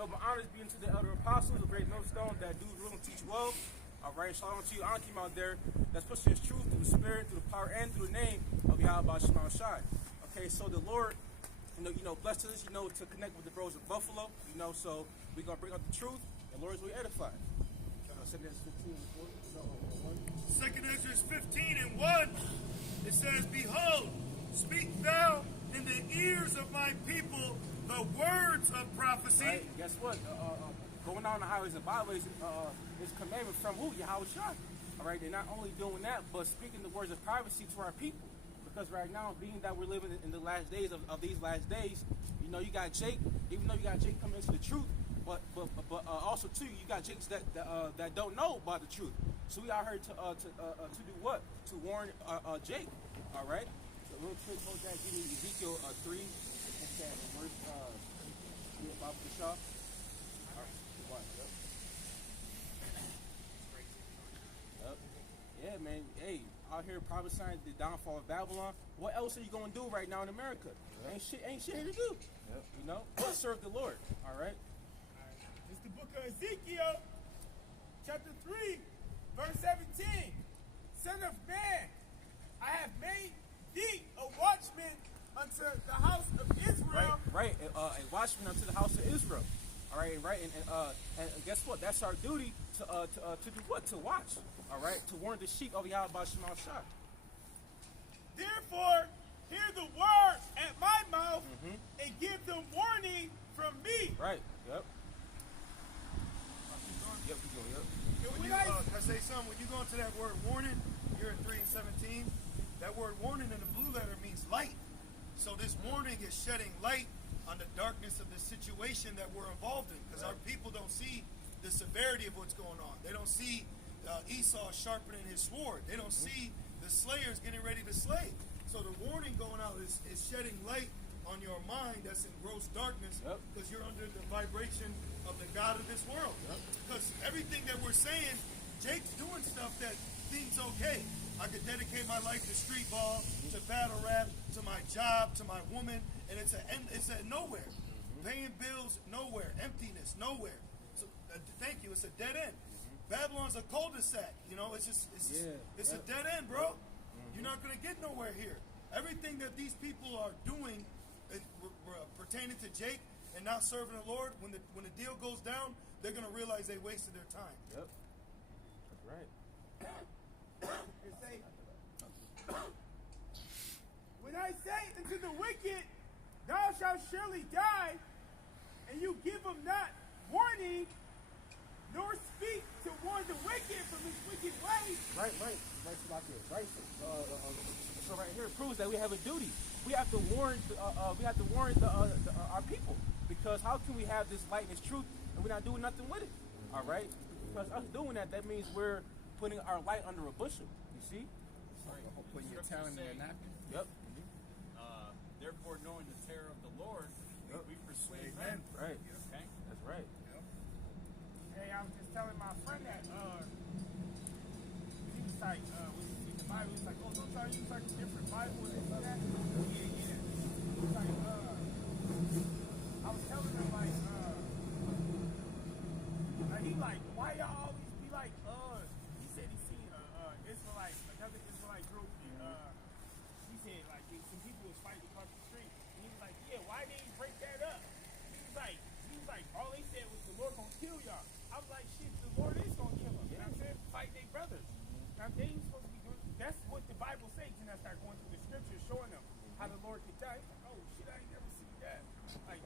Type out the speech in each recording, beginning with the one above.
Yo, my honors be into the elder apostles, the great millstone that do rule and teach well. All right, shalom to you, Ankim out there that's pushing his truth through the spirit, through the power, and through the name of Yahweh Shema Shai. Okay, so the Lord, blessed us, to connect with the bros of Buffalo, so we're going to bring out the truth, and Lord is really edified. 2nd Ezra 15 and 1, it says, Behold, speak thou in the ears of my people the words of prophecy. Right. Guess what? Going down the highways and byways is commandment from who? Yahweh Shai. All right, they're not only doing that, but speaking the words of prophecy to our people. Because right now, being that we're living in the last days of these last days, you got Jake, even though you got Jake coming into the truth, but also too, you got Jakes that don't know about the truth. So we out here to do what? To warn Jake. All right. So real quick, hold that. Give me Ezekiel 3. What's that? Verse Bob Shaw. Yep. Yeah, man. Hey, out here prophesying the downfall of Babylon. What else are you gonna do right now in America? Yep. Ain't shit here to do. Yep. Let's serve the Lord. All right. It's the book of Ezekiel, chapter 3, verse 17. Son of man, I have made thee a watchman unto the house of Israel. Right. A watchman unto the house of Israel. All right, and guess what? That's our duty to do what? To watch. All right, to warn the sheep of Yahweh Shema Shai. Therefore, hear the word at my mouth and give them warning from me. Right. Yep. Yep. Can I say something? When you go into that word warning, here in 3 and 17, that word warning in the blue letter means light. So this warning is shedding light on the darkness of the situation that we're involved in, because our people don't see the severity of what's going on. They don't see Esau sharpening his sword. They don't see the slayers getting ready to slay. So the warning going out is shedding light on your mind that's in gross darkness, because you're under the vibration of the God of this world. Because everything that we're saying, Jake's doing stuff that seems okay. I could dedicate my life to street ball, to battle rap, to my job, to my woman, and it's at nowhere. Paying bills, nowhere. Emptiness, nowhere. So thank you. It's a dead end. Babylon's a cul-de-sac. It's a dead end, bro. You're not gonna get nowhere here. Everything that these people are doing pertaining to Jake and not serving the Lord, when the deal goes down, they're gonna realize they wasted their time. Yep. That's right. When I say unto the wicked, thou shalt surely die, and you give him not warning, nor speak to warn the wicked from his wicked ways. Right, right. So right here it proves that we have a duty. We have to warn. Our people, because how can we have this light and this truth and we're not doing nothing with it? All right, because us doing that means we're putting our light under a bushel. You see? Sorry, putting your talent in a napkin. Yep. Therefore, knowing the terror of the Lord, we persuade men. Right. Okay. That's right. Hey, I was just telling my friend that he was like, when you see the Bible, he's like, oh, don't y'all use like a different Bible and this and that? Yeah. He's like, I was telling him like he like, why y'all always be like, he said he seen another Israelite group, and he said like some people was fighting across the street, and he was like, yeah, why didn't you break that up? He was like, all they said was the Lord gonna kill y'all. I was like, shit, the Lord is gonna kill them. You know what I'm saying? Fight their brothers. Now they ain't supposed to be doing. That's what the Bible says. And I start going through the scriptures, showing them how the Lord could die. He's like, oh shit, I ain't never seen that. Like,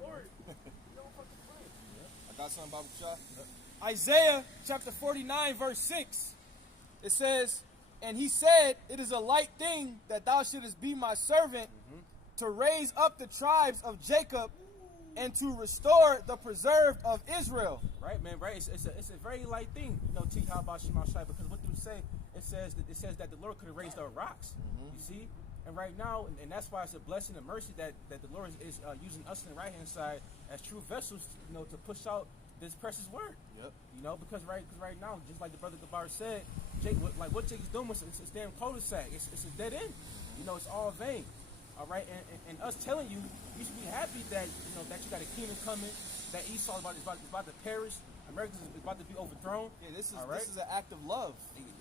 Lord, you don't fucking play. I got something, Bible Shah. Isaiah chapter 49, verse 6. It says, and he said, it is a light thing that thou shouldest be my servant to raise up the tribes of Jacob and to restore the preserved of Israel. Right, man. Right. It's a very light thing, teach how about Shema Shai, because what do we say? It says that the Lord could have raised up rocks. You see, and right now, and that's why it's a blessing and mercy that the Lord is using us on the right hand side as true vessels, to push out this precious word. Yep. Because right now, just like the brother Gabar said, Jake, what Jake is doing is it's damn cul-de-sac. It's a dead end. It's all vain. All right, and us telling you, you should be happy that that you got a kingdom coming, that Esau is about to perish. America is about to be overthrown. Yeah, this is All right? this is an act of love.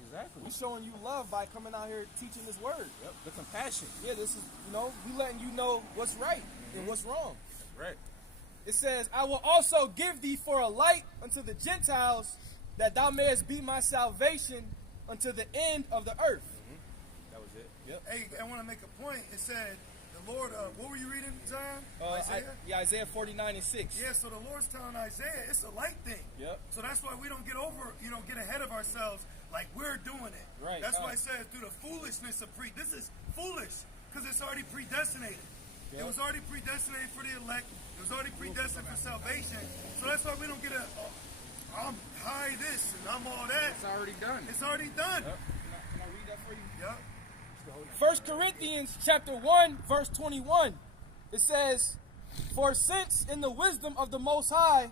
Exactly. We showing you love by coming out here teaching this word. Yep. The compassion. Yeah, this is, we letting you know what's right and what's wrong. Right. It says, I will also give thee for a light unto the Gentiles, that thou mayest be my salvation unto the end of the earth. That was it. Yep. Hey, I want to make a point. It said, the Lord, what were you reading, Zion? Isaiah? Isaiah 49 and 6. Yeah, so the Lord's telling Isaiah, it's a light thing. Yep. So that's why we don't get ahead of ourselves like we're doing it. Right. That's why it says through the foolishness of this is foolish because it's already predestinated. Yep. It was already predestinated for the elect. It was already predestined for salvation. So that's why we don't get I'm high this and I'm all that. It's already done. It's already done. Yep. Can I read that for you? Yep. 1 Corinthians chapter 1, verse 21. It says, for since in the wisdom of the Most High,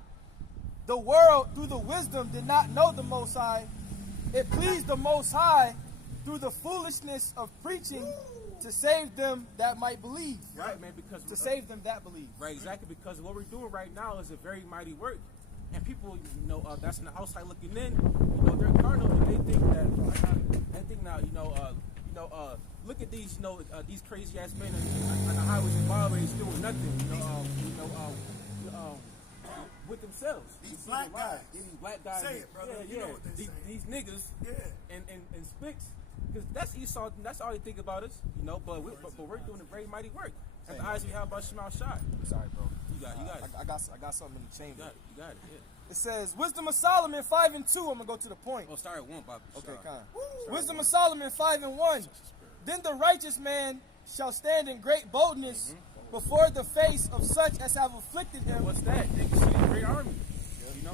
the world through the wisdom did not know the Most High, it pleased the Most High through the foolishness of preaching to save them that might believe. Right, man, because To save them that believe. Right, exactly, because what we're doing right now is a very mighty work. And people, that's on the outside looking in, they're carnal and they think now, look at these, these crazy ass men on the highways and byways doing nothing, with themselves. These black guys. Yeah, these black guys. Say it, brother. Yeah, You know what they're these niggas. Yeah. And Spicks. Because that's Esau, that's all they think about us, but we're doing a very mighty work. At the eyes we have about Shemal Shai. Sorry, bro. You got it. I got something in the chamber. You got it, yeah. It says, Wisdom of Solomon 5 and 2. I'm going to go to the point. Oh, start at 1, Bobby. Okay, kind. Wisdom of Solomon 5 and 1. Then the righteous man shall stand in great boldness before the face of such as have afflicted him. What's that? They can see a great army.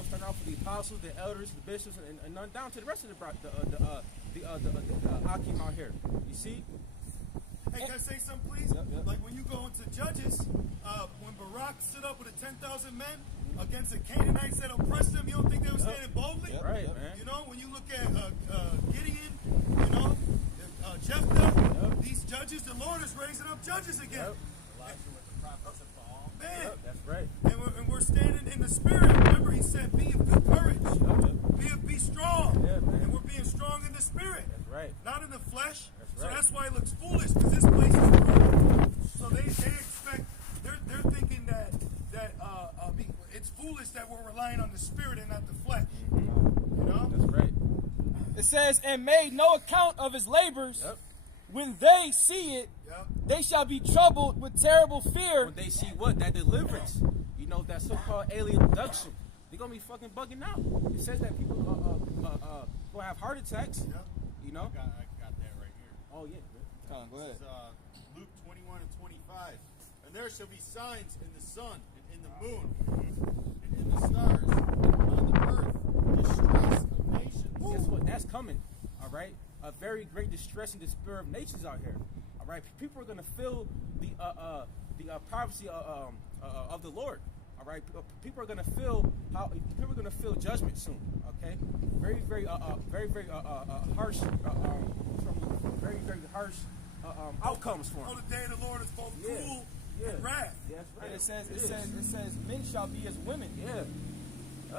Starting off with the apostles, the elders, the bishops, and on down to the rest of the Akim out here. You see? Hey, can I say something, please? Yep. Like when you go into Judges, when Barak stood up with the 10,000 men against the Canaanites that oppressed them, you don't think they were standing boldly? Right, man. When you look at Gideon, Jephthah, these judges, the Lord is raising up judges again. Elijah with the prophets of Baal. Man. That's right. And we're standing in the spirit. Remember, he said, be of good courage. Be strong. Yeah, man. And we're being strong in the spirit. That's right. Not in the flesh. That's So right. that's why it looks foolish, because this place is broken. So they expect, they're thinking that it's foolish that we're relying on the spirit and not the flesh. That's right. It says, and made no account of his labors. Yep. When they see it, they shall be troubled with terrible fear. When they see what? That deliverance. That so-called alien abduction. They're going to be fucking bugging out. It says that people will have heart attacks. I got that right here. Oh, yeah. Come on, go ahead. This is Luke 21 and 25. And there shall be signs in the sun, and in the moon, and in the stars, and on the earth, distress of nations. Guess what? That's coming. All right? A very great distress and despair of nations out here. All right? People are going to feel the privacy of the Lord. All right? People are going to feel judgment soon. Okay? Very, very harsh, very, very harsh outcomes for Oh, them. the day of the Lord is both cool and wrath. Yeah, that's right. And it says, men shall be as women. Yeah.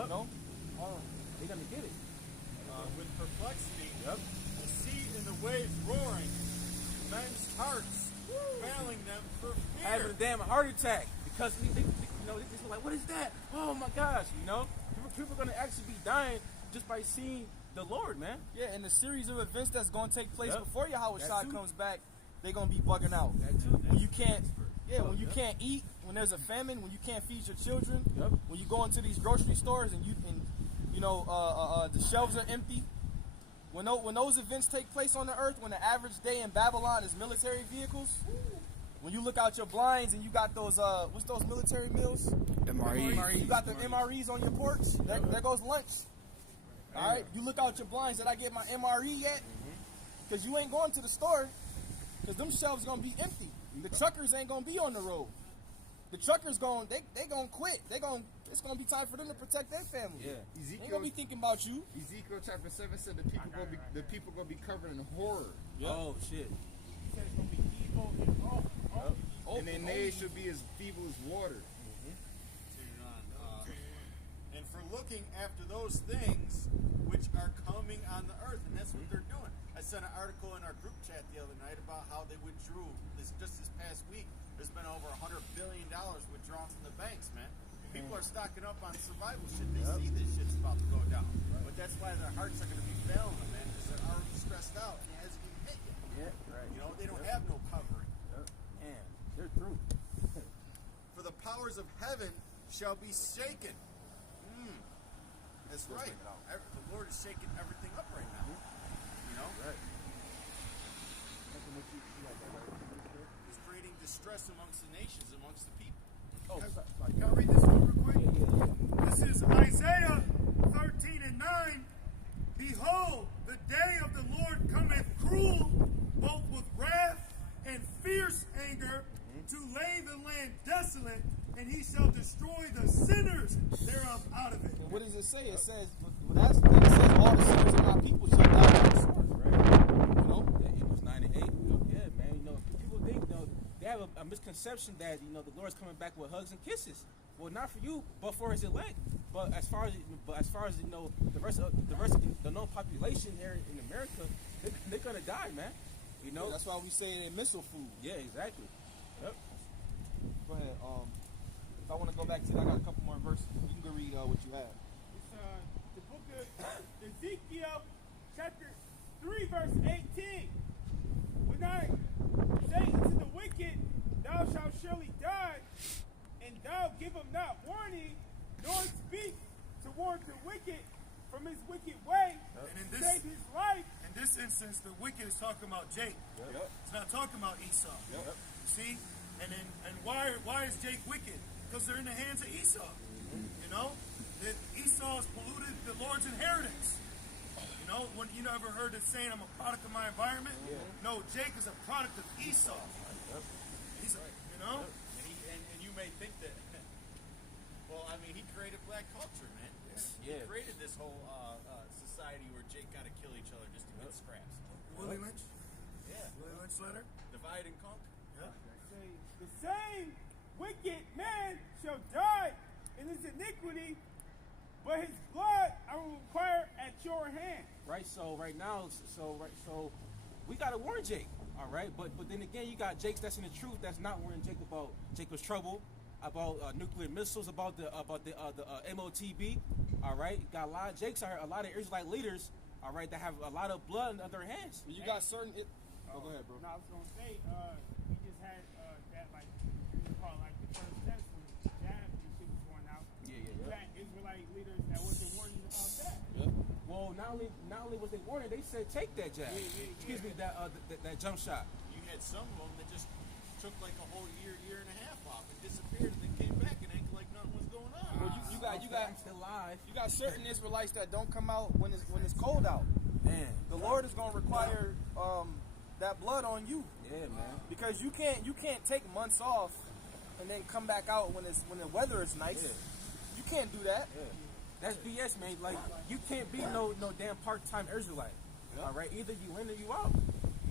You know? They're going to get it. With perplexity, Yep. the sea and the waves roaring, men's hearts failing them for fear. Having a damn heart attack because they just like, what is that? Oh my gosh, people are going to actually be dying just by seeing the Lord, man. Yeah, and the series of events that's going to take place Yep. before Yahweh That Shai too. comes back, they're going to be bugging out. That too. When you can't, when you can't eat, when there's a famine, when you can't feed your children, Yep. when you go into these grocery stores and the shelves are empty. When those events take place on the earth, when the average day in Babylon is military vehicles, when you look out your blinds and you got those what's those military meals? MREs. You got the MREs on your porch. There goes lunch. All right, you look out your blinds. Did I get my MRE yet? Because you ain't going to the store. Because them shelves gonna be empty. The truckers ain't gonna be on the road. The truckers they gonna quit. It's gonna be time for them to protect their family. Yeah. They ain't gonna be thinking about you. Ezekiel chapter 7 said the people gonna be covered in horror. Yep. Oh shit. He said it's gonna be evil and And their nays should be as feeble as water. So you're on looking after those things which are coming on the earth, and that's what they're doing. I sent an article in our group chat the other night about how they withdrew just this past week. There's been over $100 billion withdrawn from the banks, man. People are stocking up on survival shit. They see this shit's about to go down, but that's why their hearts are going to be failing them, man, because they're already stressed out and it hasn't even hit yet. Yeah, right. You know, they don't have no covering. Man, they're through. For the powers of heaven shall be shaken. That's right. The Lord is shaking everything up right now. You know? Right. He's creating distress amongst the nations, amongst the people. Oh, Can I read this one real quick? This is Isaiah 13 and 9. Behold, the day of the Lord cometh cruel, both with wrath and fierce anger, to lay the land desolate, and he shall destroy the sinners thereof out of it. And what does it say? It says, it says all the sinners of my people shall die by the sword. right. You know? Yeah, Hebrews 9 and 8. Yeah, man. You know, people think, they have a misconception that, the Lord's coming back with hugs and kisses. Well, not for you, but for his elect. But as far as the rest of the known population here in America, they're gonna die, man. You know. Yeah, that's why we say it in missile food. Yeah, exactly. Yep. Go ahead. If I want to go back to it, I got a couple more verses. You can go read what you have. It's the book of Ezekiel, chapter 3, verse 18. When I say to the wicked, thou shalt surely die, and thou give him not warning, nor speak to warn the wicked from his wicked way, And to save his life. in this instance, the wicked is talking about Jake. Yep. It's not talking about Esau. Yep. See? And why is Jake wicked? Because they're in the hands of Esau. You know? That Esau's polluted the Lord's inheritance. You know, when you ever heard it saying I'm a product of my environment? No, Jake is a product of Esau. He's a, you know? And you may think that, well, I mean, he created black culture, man. He Yeah. created this whole society where Jake got to kill each other just to get scraps. Willie Lynch? Yeah. Willie Lynch letter? Divide and conquer. Say, the same wicked man shall die in his iniquity, but his blood I will require at your hand. Right. So right now, so we gotta warn Jake. All right. But then again, you got Jakes that's in the truth that's not warning Jake about Jacob's trouble, about nuclear missiles, about the MOTB. All right. Got a lot of Jakes out here, a lot of Israelite leaders. All right, that have a lot of blood on their hands. You got certain. Go ahead, bro. No, I was gonna say, we just had that you call it, the first test when jab and shit was going out. Yeah. You had Israelite leaders that wasn't warning about that. Well, not only was they warning, they said take that jab. Excuse me, that jump shot. You had some of them that just took like a whole year and a half off and disappeared and then came back and acted like nothing was going on. Well, you got I'm still alive. you got certain Israelites that don't come out when it's cold out. Man. The Lord is going to require that blood on you. Yeah, man. Because you can't take months off and then come back out when the weather is nice. Yeah. You can't do that. Yeah. That's BS, man. Like, you can't be no damn part-time Israelite. All right, either you in or you out.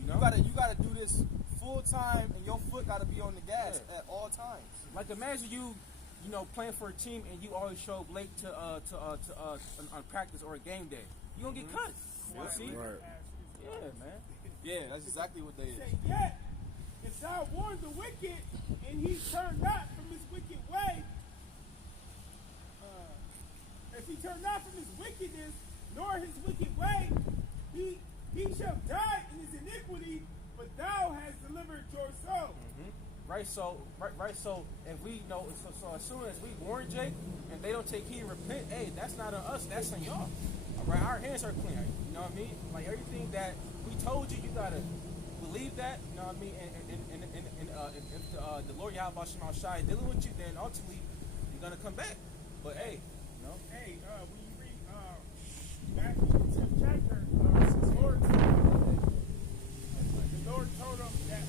You know, You gotta do this full time, and your foot gotta be on the gas at all times. like imagine you playing for a team and you always show up late to on practice or a game day. You gonna get cut. You see? Yeah, man. Yeah, that's exactly what they is. Say, yet, if thou warn the wicked, and he turn not from his wicked way, if he turn not from his wickedness, nor his wicked way, he shall die in his iniquity, but thou hast delivered your soul. Right. So if we know, so as soon as we warn Jake and they don't take heed and repent, hey, that's not on us. That's on y'all. All right, our hands are clean. You know what I mean? Like everything that we told you, you gotta believe that. You know what I mean? And if the Lord Yahweh Shem Shai dealing with you, then ultimately you're gonna come back. But hey, Hey, when you read Matthew 10th chapter, the Lord told them that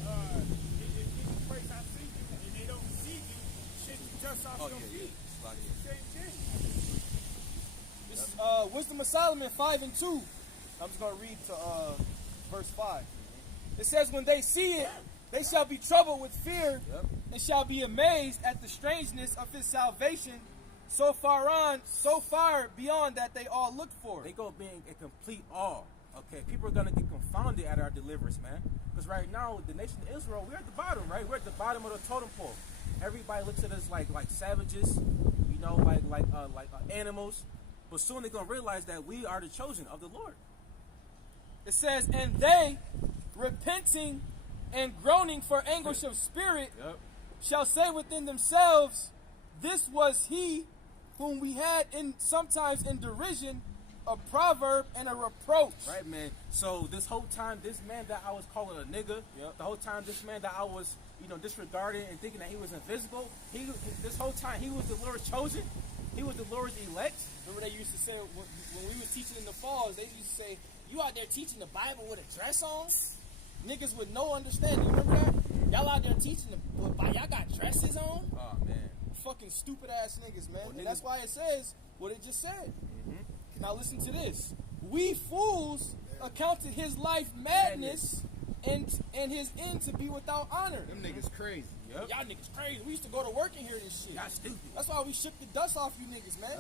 if Jesus Christ I see you and they don't receive you, shake you just off your feet. Same thing. This is Wisdom of Solomon 5:2. I'm just gonna read to verse 5. It says, when they see it, they shall be troubled with fear and shall be amazed at the strangeness of his salvation so far beyond that they all looked for. They go being a complete all. Okay, people are gonna get confounded at our deliverance, man. Because right now, the nation of Israel, we're at the bottom, right? We're at the bottom of the totem pole. Everybody looks at us like savages, you know, like animals. But soon they're gonna realize that we are the chosen of the Lord. It says, and they, repenting and groaning for anguish of spirit, shall say within themselves, this was he whom we had sometimes in derision, a proverb and a reproach. Right, man. So this whole time, this man that I was calling a nigga, the whole time this man that I was, disregarding and thinking that he was invisible, this whole time he was the Lord's chosen. He was the Lord's elect. Remember they used to say, when we was teaching in the falls, they used to say, you out there teaching the Bible with a dress on? Niggas with no understanding. Remember that? Y'all out there teaching y'all got dresses on? Oh, man. Fucking stupid ass niggas, man. Well, and that's why it says what it just said. Now listen to this. We fools accounted his life madness and his end to be without honor. Them niggas crazy. Y'all niggas crazy. We used to go to work and hear this shit. Y'all stupid. That's why we shook the dust off you niggas, man.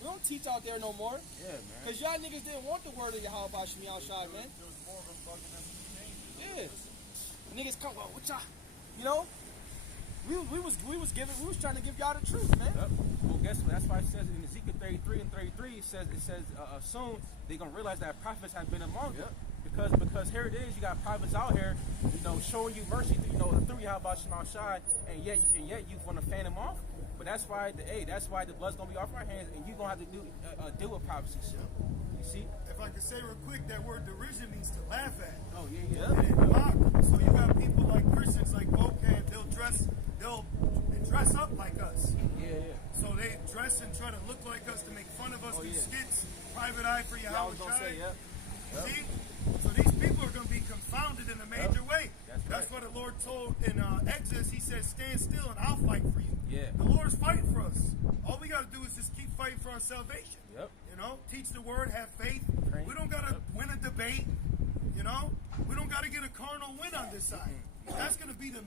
We don't teach out there no more. Yeah, man. Because y'all niggas didn't want the word of Yahweh Shemi outside, man. Yeah. Niggas come, well, what y'all, we was trying to give y'all the truth, man. Well, guess what? That's why it says in Ezekiel 33 and 33, it says soon they're gonna realize that prophets have been among them. Because here it is, you got prophets out here, showing you mercy, through Yahweh Shema Shai, and yet you want to fan them off. But that's why the blood's gonna be off our hands, and you gonna have to deal with prophecy. You see? If I could say real quick, that word derision means to laugh at. Oh yeah. And mock. So you got people like Christians like Bocan, they'll dress up like us. Yeah. So they dress and try to look like us to make fun of us, do yeah. skits, private eye for Yeah, I Yahweh was gonna say, Shai. See? So these people are going to be confounded in a major way. That's what the Lord told in Exodus. He said, stand still and I'll fight for you. Yeah. The Lord's fighting for us. All we got to do is just keep fighting for our salvation. Teach the word, have faith. Train. We don't got to win a debate. We don't got to get a carnal win on this side. That's going to be the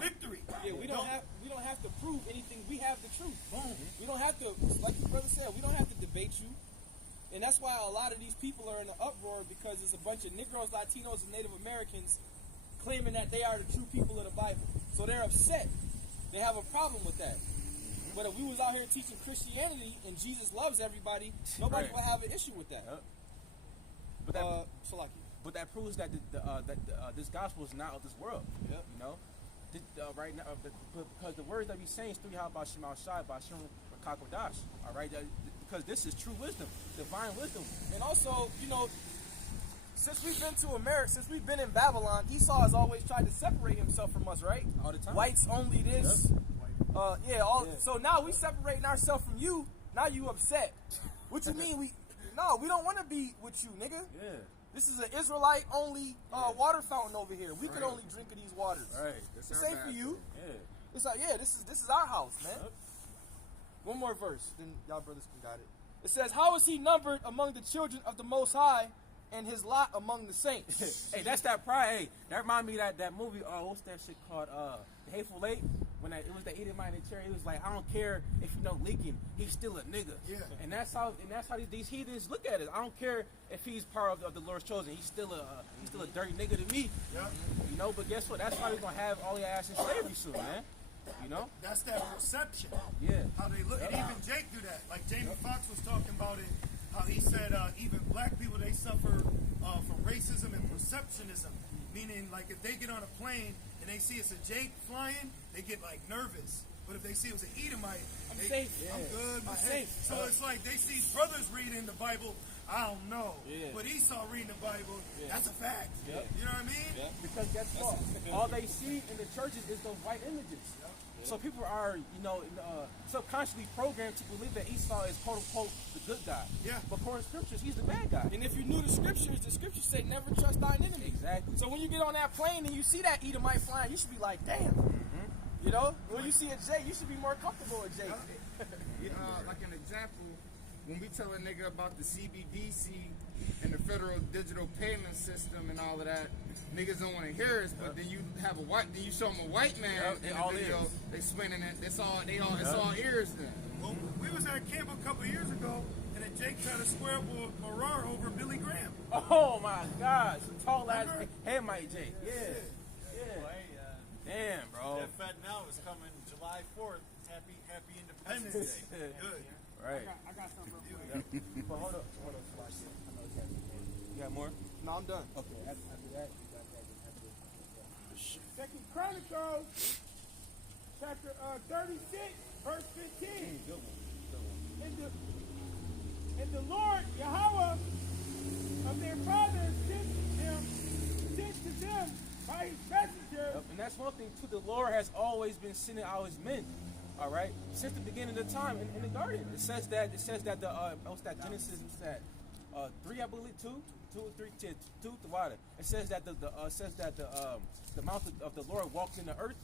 victory. Yeah, we don't have to prove anything. We have the truth. Boom. We don't have to, like your brother said, we don't have to debate you. And that's why a lot of these people are in an uproar, because there's a bunch of Negroes, Latinos, and Native Americans claiming that they are the true people of the Bible. So they're upset. They have a problem with that. But if we was out here teaching Christianity and Jesus loves everybody, nobody would have an issue with that. But that proves that this gospel is not of this world. Right now, because the words that we saying is through Yahweh Shema Shai by Shem Kakodash. All right, because this is true wisdom, divine wisdom. And also, since we've been to America, since we've been in Babylon, Esau has always tried to separate himself from us, right? All the time. Whites only this. So now we separating ourselves from you. Now you upset. What you mean? We don't want to be with you, nigga. Yeah. This is an Israelite only water fountain over here. We could only drink of these waters. Right. This ain't for you. Yeah. It's like, this is our house, man. One more verse, then y'all brothers can got it. It says, how is he numbered among the children of the Most High, and his lot among the saints? Hey, that's that pride. Hey, that remind me of that movie. What's that shit called? The Hateful Eight. When it was the Edomite in the chair, he was like, I don't care if you know Lincoln, he's still a nigga. Yeah. And that's how these heathens look at it. I don't care if he's part of the Lord's chosen. He's still a dirty nigga to me. Yeah. But guess what? That's why we're gonna have all your ass in slavery soon, man. That's that perception. Yeah. How they look, and even Jake do that. Like Jamie Foxx was talking about it. How he said even black people, they suffer from racism and perceptionism. Meaning, like, if they get on a plane and they see it's a Jake flying, they get, like, nervous. But if they see it was an Edomite, I'm safe. I'm good, my I'm head. safe. So it's like they see brothers reading the Bible, I don't know. Yeah. But Esau reading the Bible, that's a fact. Yep. You know what I mean? Yep. Because guess what? All they see in the churches is those white images. So people are, subconsciously programmed to believe that Esau is quote unquote the good guy. Yeah. But according to scriptures, he's the bad guy. And if you knew the scriptures say never trust thine enemy. Exactly. So when you get on that plane and you see that Edomite flying, you should be like, damn. When you see a Jake, you should be more comfortable with Jake. Like an example, when we tell a nigga about the CBDC and the federal digital payment system and all of that, niggas don't want to hear us. But then you show them a white man in the video, they spinning it. It's all ears then. Well, we was at a camp a couple years ago, and then Jake tried to square up with Arar over Billy Graham. Oh my gosh, tall ass Hamite Jake. Yeah. Damn, bro. That Fed now is coming July 4th. Happy Independence Day. Good. Right. I got something real quick. But hold up. You got more? No, I'm done. Okay. After that, you got that. Second Chronicles, chapter 36, verse 15. Good one. And the Lord Yahweh of their fathers sent to them by his messenger. Yep. And that's one thing too. The Lord has always been sending out his men. All right, since the beginning of the time in the garden, it says that the what's that Genesis? What's that? 3, I believe, 2 or 3, 2 the water. It says that the mouth of the Lord walks in the earth,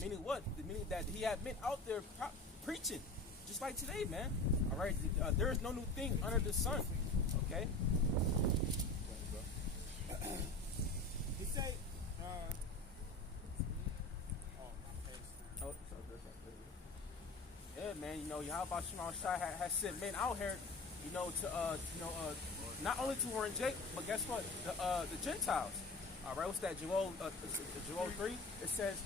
meaning what? Meaning that he had men out there preaching, just like today, man. All right, there is no new thing under the sun. Okay. He say, yeah, man. You know, Yahweh Shema Shai has sent men out here, you know, to not only to warn Jake, but guess what? The Gentiles. All right, what's that? Joel 3. It says,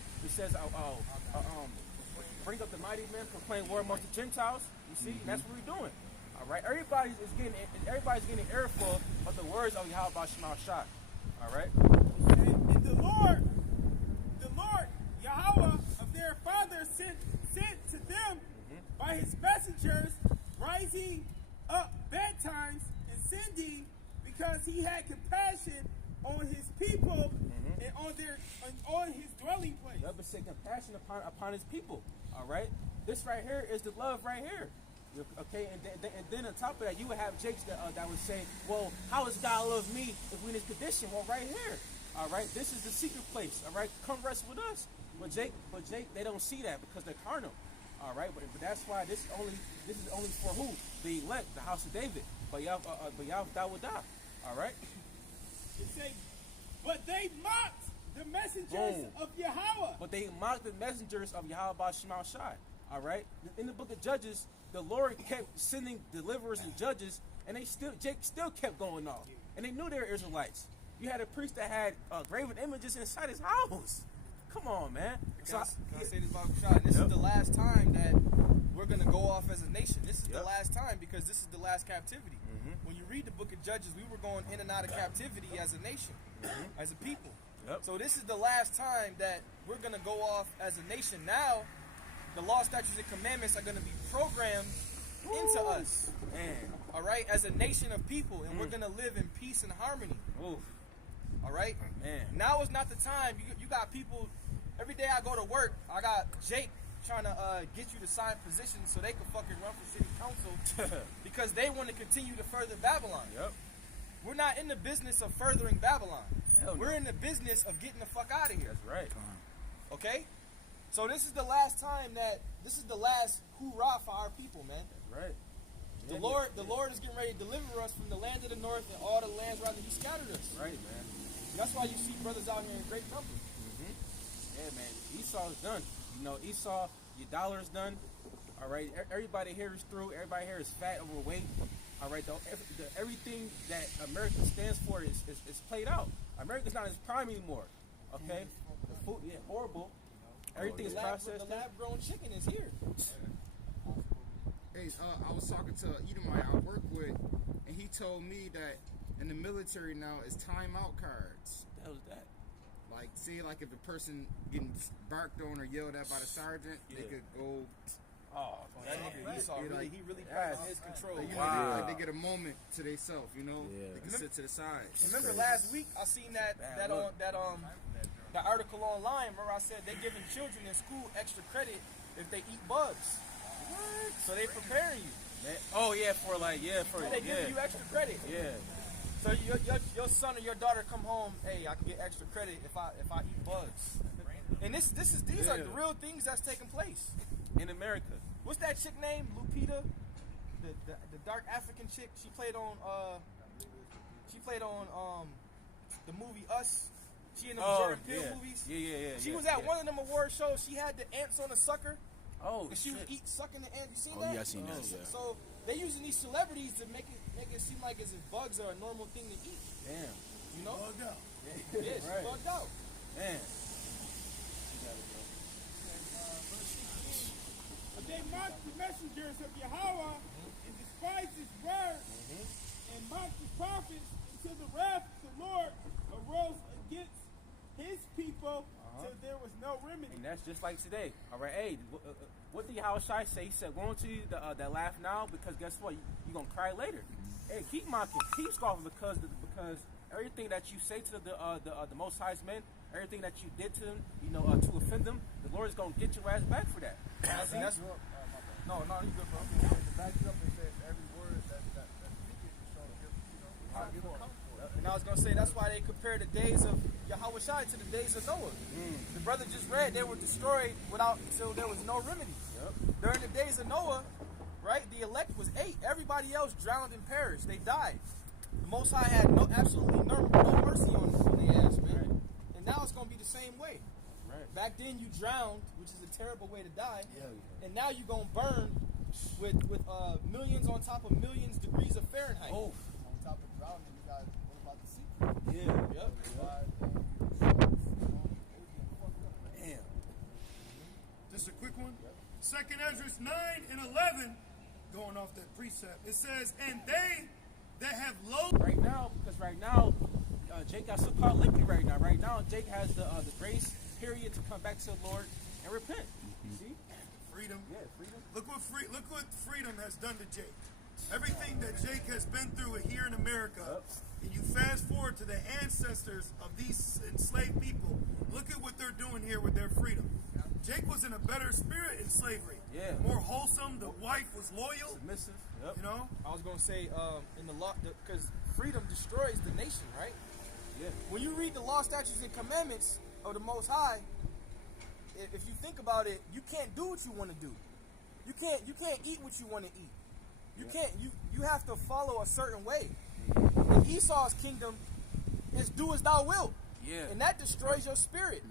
bring up the mighty men, proclaim war amongst the Gentiles. You see, and that's what we're doing. All right, everybody's getting an earful of the words of Yahweh Shema Shai. All right. and the Lord Yahweh of their fathers sent to them by his messengers, rising up bedtimes and sending, because he had compassion on his people and on his dwelling place. Yep, but say compassion upon his people. All right, this right here is the love right here. Okay, and then on top of that, you would have Jakes that would say, well, how does God love me if we're in this condition? Well, right here. All right, this is the secret place. All right, come rest with us. But Jake, they don't see that because they're carnal. All right, but that's why this is only for who? The elect, the house of David. But y'all would die. All right. It say, but they mocked the messengers of Yahweh. But they mocked the messengers of Yahweh Shema Shai. All right. In the book of Judges, the Lord kept sending deliverers and judges, and Jake still kept going off, and they knew they were Israelites. You had a priest that had graven images inside his house. Come on, man. Can I say this about Shad? This is the last time that we're going to go off as a nation. This is the last time, because this is the last captivity. When you read the book of Judges, we were going in and out of captivity as a nation, as a people. So this is the last time that we're going to go off as a nation. Now, the law, statutes, and commandments are going to be programmed into us. Man. All right, as a nation of people, and we're going to live in peace and harmony. Oof. All right? Man. Now is not the time. You got people, every day I go to work, I got Jake trying to get you to sign positions so they can fucking run for city council because they want to continue to further Babylon. Yep. We're not in the business of furthering Babylon. Hell no. We're in the business of getting the fuck out of here. That's right. Okay? So this is the last time this is the last hoorah for our people, man. That's right. The Lord is getting ready to deliver us from the land of the north and all the lands rather he scattered us. Right, man. That's why you see brothers out here in great numbers. Yeah, man. Esau's done. You know, Esau, your dollar's done. All right. Everybody here is through. Everybody here is fat, overweight. All right. Everything that America stands for is played out. America's not in its prime anymore. Okay. The food, horrible. Everything is processed. The lab-grown chicken is here. Hey, I was talking to Edomite I work with, and he told me that in the military now it's timeout cards. What the hell is that? Like, say, like if a person getting barked on or yelled at by the sergeant, they could go. Oh, That nigga Esau, he really Yes. passed his control. Like, you Wow. know, like they get a moment to themselves, you know. Yeah. They can sit to the side. Remember last week I seen that article online where I said they're giving children in school extra credit if they eat bugs. What? So they preparing you. Man. Oh yeah, They giving you extra credit. Yeah. So your son or your daughter come home, hey, I can get extra credit if I eat bugs. And these are the real things that's taking place In America. What's that chick named? Lupita, the dark African chick. She played on the movie Us. She in the Jordan Peele movies. Yeah. She was at one of them award shows. She had the ants on a sucker. Oh, Cause she would shit. eat sucking the ant. You seen Oh, that? yeah, I seen that. Yeah. So they using these celebrities to make it seem like as if bugs are a normal thing to eat. Damn. You know? Bugged out. Yeah, she Right. bugged out. Man. But they mocked the messengers of Yahweh and despised his word and mocked his prophets until the wrath of the Lord arose against his people till there was no remedy. And that's just like today. All right, hey, what did Yahushua say? He said, "Won't you that laugh now? Because guess what? You're gonna cry later." Hey, keep mocking, keep scoffing, because everything that you say to the Most High's men, everything that you did to them, to offend them, the Lord is gonna get your ass back for that. That's no, you good, bro. Back it up and says every word that speaking is shown here, how you account for it. And I was gonna say that's why they compare the days of Yahushua to the days of Noah. The brother just read they were destroyed until there was no remedy. During the days of Noah, right, the elect was 8. Everybody else drowned and perished. They died. The Most High had absolutely no mercy on the ass, man. And now it's gonna be the same way. Right. Back then you drowned, which is a terrible way to die. Yeah. And now you're gonna burn with millions on top of millions degrees of Fahrenheit. Oh, On top of drowning, you got what about the secret? yeah. Yep. Damn. Just a quick one. 2nd Ezra 9 and 11, going off that precept. It says, and they that have loathed. Right now, because right now, Jake got so caught limping right now. Right now, Jake has the grace period to come back to the Lord and repent. See? Freedom. Yeah, freedom. Look what freedom has done to Jake. Everything that Jake has been through here in America, and you fast forward to the ancestors of these enslaved people, look at what they're doing here with their freedom. Jake was in a better spirit in slavery. Yeah. More wholesome. The wife was loyal. Submissive. Yep. You know? I was gonna say in the law, because freedom destroys the nation, right? Yeah. When you read the law, statutes, and commandments of the Most High, if you think about it, you can't do what you want to do. You can't eat what you want to eat. You can't. You have to follow a certain way. In Esau's kingdom, it's do as thou wilt. Yeah. And that destroys your spirit.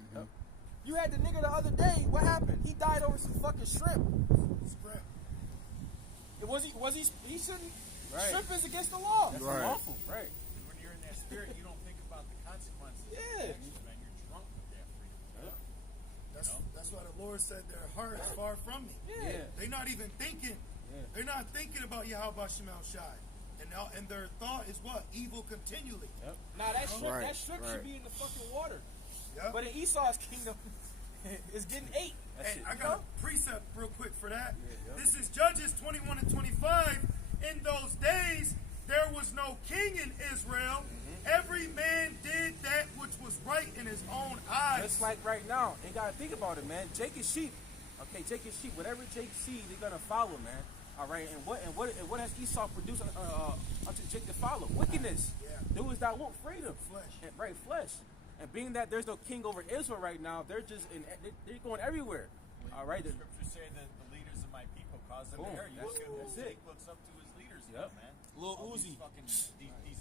You had the nigga the other day. What happened? He died over some fucking shrimp. Scrap. He shouldn't. Right. Shrimp is against the law. That's Right. awful. Right. When you're in that spirit, you don't think about the consequences. Yeah. Of the action, man. You're drunk with that freedom. That's why the Lord said their heart is far from me. Yeah. They're not even thinking. Yeah. They're not thinking about Yahweh Shemel Shai. And their thought is what? Evil continually. Yep. Now that shrimp, Right, should right. be in the fucking water. Yep. But in Esau's kingdom, it's getting 8. That's And it. I got a precept real quick for that. Yeah, This is Judges 21 and 25. In those days, there was no king in Israel. Every man did that which was right in his own eyes. Just like right now, you gotta think about it, man. Jake is sheep. Okay, Jake is sheep. Whatever Jake sees, they're gonna follow, man. All right, and what has Esau produced unto Jake to follow? Wickedness. Yeah. Do as thou wilt, freedom. Flesh. And, right, flesh. And being that there's no king over Israel right now, they're just they're going everywhere. All right. The scriptures say that the leaders of my people cause them Boom. to err. That's it. Jake looks up to his leaders, Yep. man. Lil All Uzi. These fucking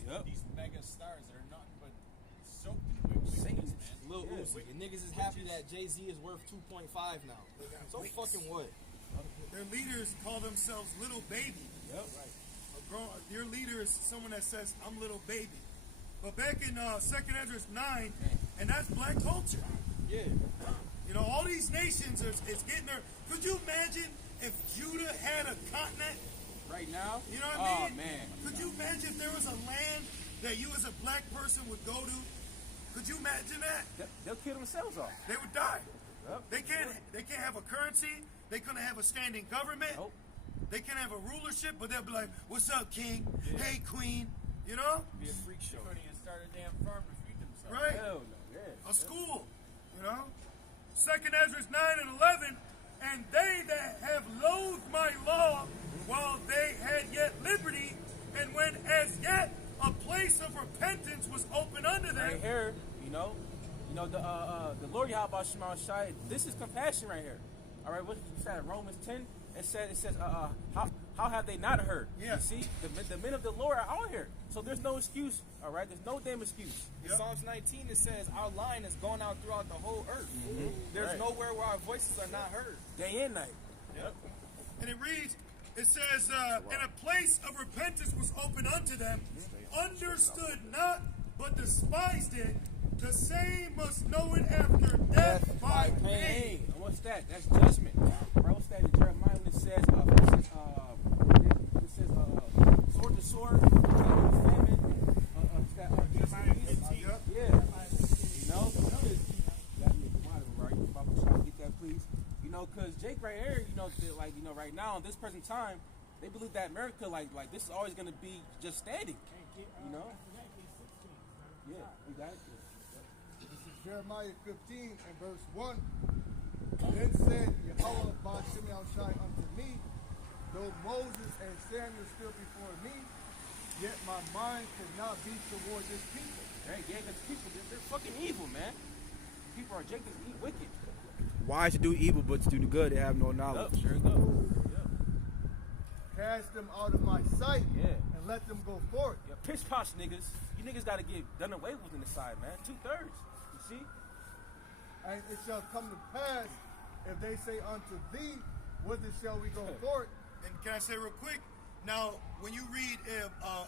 Yep. these mega stars that are nothing but soaked in wickedness, Satan's. man. Lil Yeah. Uzi. And niggas is happy that Jay-Z is worth 2.5 now. So fucking what? Their leaders call themselves little baby. Yep. Your leader is someone that says, I'm little baby. But back in 2nd Ezra 9, and that's black culture. Yeah. You know, all these nations is getting their. Could you imagine if Judah had a continent? Right now. You know what I mean? Oh man. Could you imagine if there was a land that you as a black person would go to? Could you imagine that? They'll kill themselves off. They would die. Yep. They can't have a currency. They couldn't have a standing government. Nope. They can't have a rulership, but they'll be like, "What's up, king? Hey, queen." You know, Be a freak show. Couldn't even start a damn farm to feed themselves. right? Hell no. Yeah. A school. You know. 2nd Ezra 9 and 11, and they that have loathed my law while they had yet liberty, and when as yet a place of repentance was open unto them. Right here, you know the Lord Yahweh Shema Shai. This is compassion right here. All right, what you said in Romans 10. It says how have they not heard? Yeah. You see, the men of the Lord are out here, so there's no excuse. All right, there's no damn excuse. In Psalms 19, it says our line has gone out throughout the whole earth. There's Right. nowhere where our voices are not heard. Day and night. And it reads, it says, and a place of repentance was opened unto them, understood not, but despised it. The same must know it after death by pain. And what's that? That's judgment. Right, what's that in Jeremiah when it says, sword to sword, famine, yeah. You know, right? About to get that, please. You know, because Jake right here, right now, in this present time, they believe that America, this is always going to be just standing. You know? Yeah, you got it. This is Jeremiah 15 and verse 1. Then said Yahweh by Shimei Shai unto me, though Moses and Samuel stood before me, yet my mind could not be toward this people. Right, yeah, because people, they're fucking evil, man. People are Jacob's wicked. Wise to do evil, but to do good, they have no knowledge. Sure go. Cast them out of my sight, Yeah. and let them go forth. Yeah, piss posh niggas. You niggas gotta get done away with in the side, man. 2/3. You see? And it shall come to pass, if they say unto thee, whither shall we go forth? And can I say real quick? Now, when you read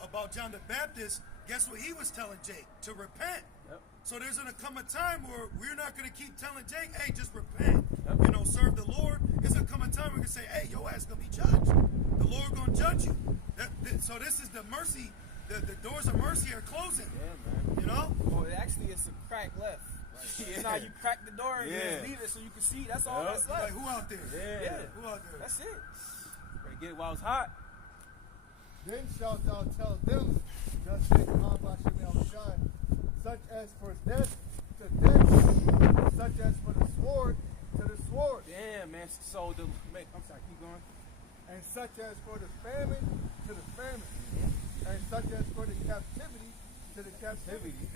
about John the Baptist, guess what he was telling Jake? To repent. Yep. So there's going to come a time where we're not going to keep telling Jake, hey, just repent. Yep. You know, serve the Lord. It's going to come a time we're going to say, hey, your ass going to be judged. The Lord going to judge you. So this is the mercy. The doors of mercy are closing. Yeah, man. You know? Well, actually, it's a crack left. Yeah. Now you crack the door and Yeah. just leave it so you can see. That's all that's Like, left. who out there? Yeah. Who out there? That's it. Better get it while it's hot. Then shalt thou tell them, thus saith Yahweh Shemel Shai, such as for death to death, such as for the sword to the sword, Damn, man. So I'm sorry, keep going. and such as for the famine to the famine, and such as for the captivity to the captivity.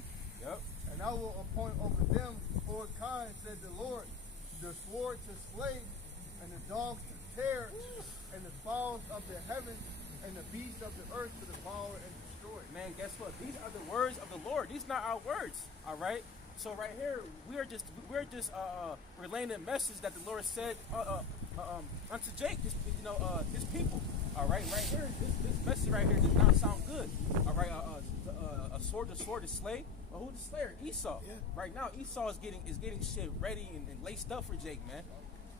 Yep. And I will appoint over them four kinds, said the Lord, the sword to slay, and the dogs to tear, and the fowls of the heaven, and the beasts of the earth to devour and destroy. Man, guess what? These are the words of the Lord. These are not our words. All right. So right here, we're just relaying a message that the Lord said unto Jake, his people. All right. Right here, this message right here does not sound good. All right. A sword to slay. Well, who's the slayer? Esau. Yeah. Right now, Esau is getting shit ready and laced up for Jake, man.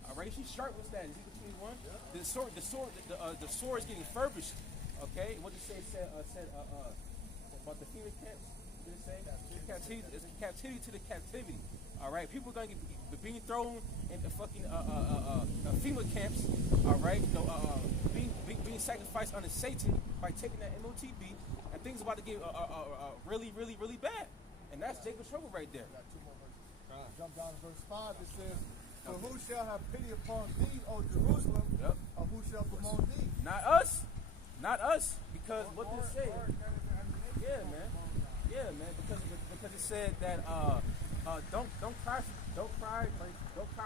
All right. She's sharp. What's that? Is he 21? The sword is getting furbished. Okay. What did it say? Said about the FEMA camps. Did it say? It's captivity to the captivity. All right. People are going to get being thrown into fucking FEMA camps. All right. Being sacrificed under Satan by taking that MOTB, and things about to get really, really, really bad. And that's Jacob's trouble right there. Got two more verses. Jump down to verse 5. It says, for who shall have pity upon thee, O Jerusalem, Yep. or who shall bemoan thee? Not us. Not us. Because what did it say? Yeah, man. Yeah, man. Because it said that don't cry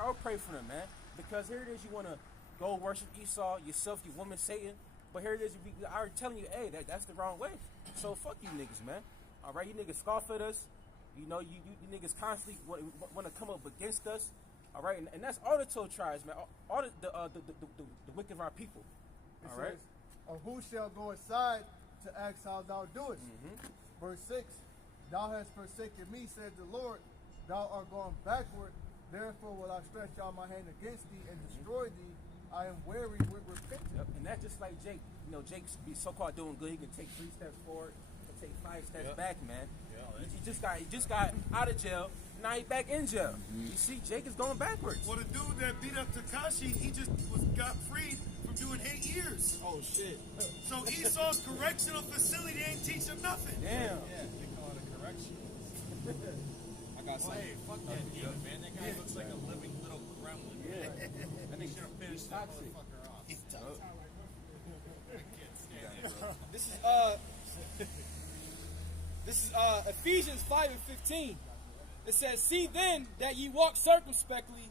or pray for them, man. Because here it is, you want to go worship Esau, yourself, your woman, Satan. But here it is, we are telling you, hey, that's the wrong way. So fuck you niggas, man. All right, you niggas scoff at us. You know, you niggas constantly want to come up against us. All right, and that's all the 12 tribes, man. All the wicked of our people. It All right. says, or who shall go aside to ask how thou doest? Verse 6, thou hast forsaken me, said the Lord. Thou art gone backward. Therefore will I stretch out my hand against thee and destroy thee. I am weary with repentance. Yep. And that's just like Jake. You know, Jake be so-called doing good. He can take 3 steps forward and take 5 steps back, man. He just got out of jail. Now he back in jail. You see, Jake is going backwards. Well, the dude that beat up Takashi, he just got freed from doing 8 years. Oh shit. So Esau's correctional facility ain't teach him nothing. Damn. Yeah, they call it a correction. I got some. Hey, fuck that demon, man. That guy looks like a living little gremlin. Yeah. I think should have finished that toxic. motherfucker off. He's tough. I can't stand it, bro. This is Ephesians 5 and 15. It says, see then that ye walk circumspectly,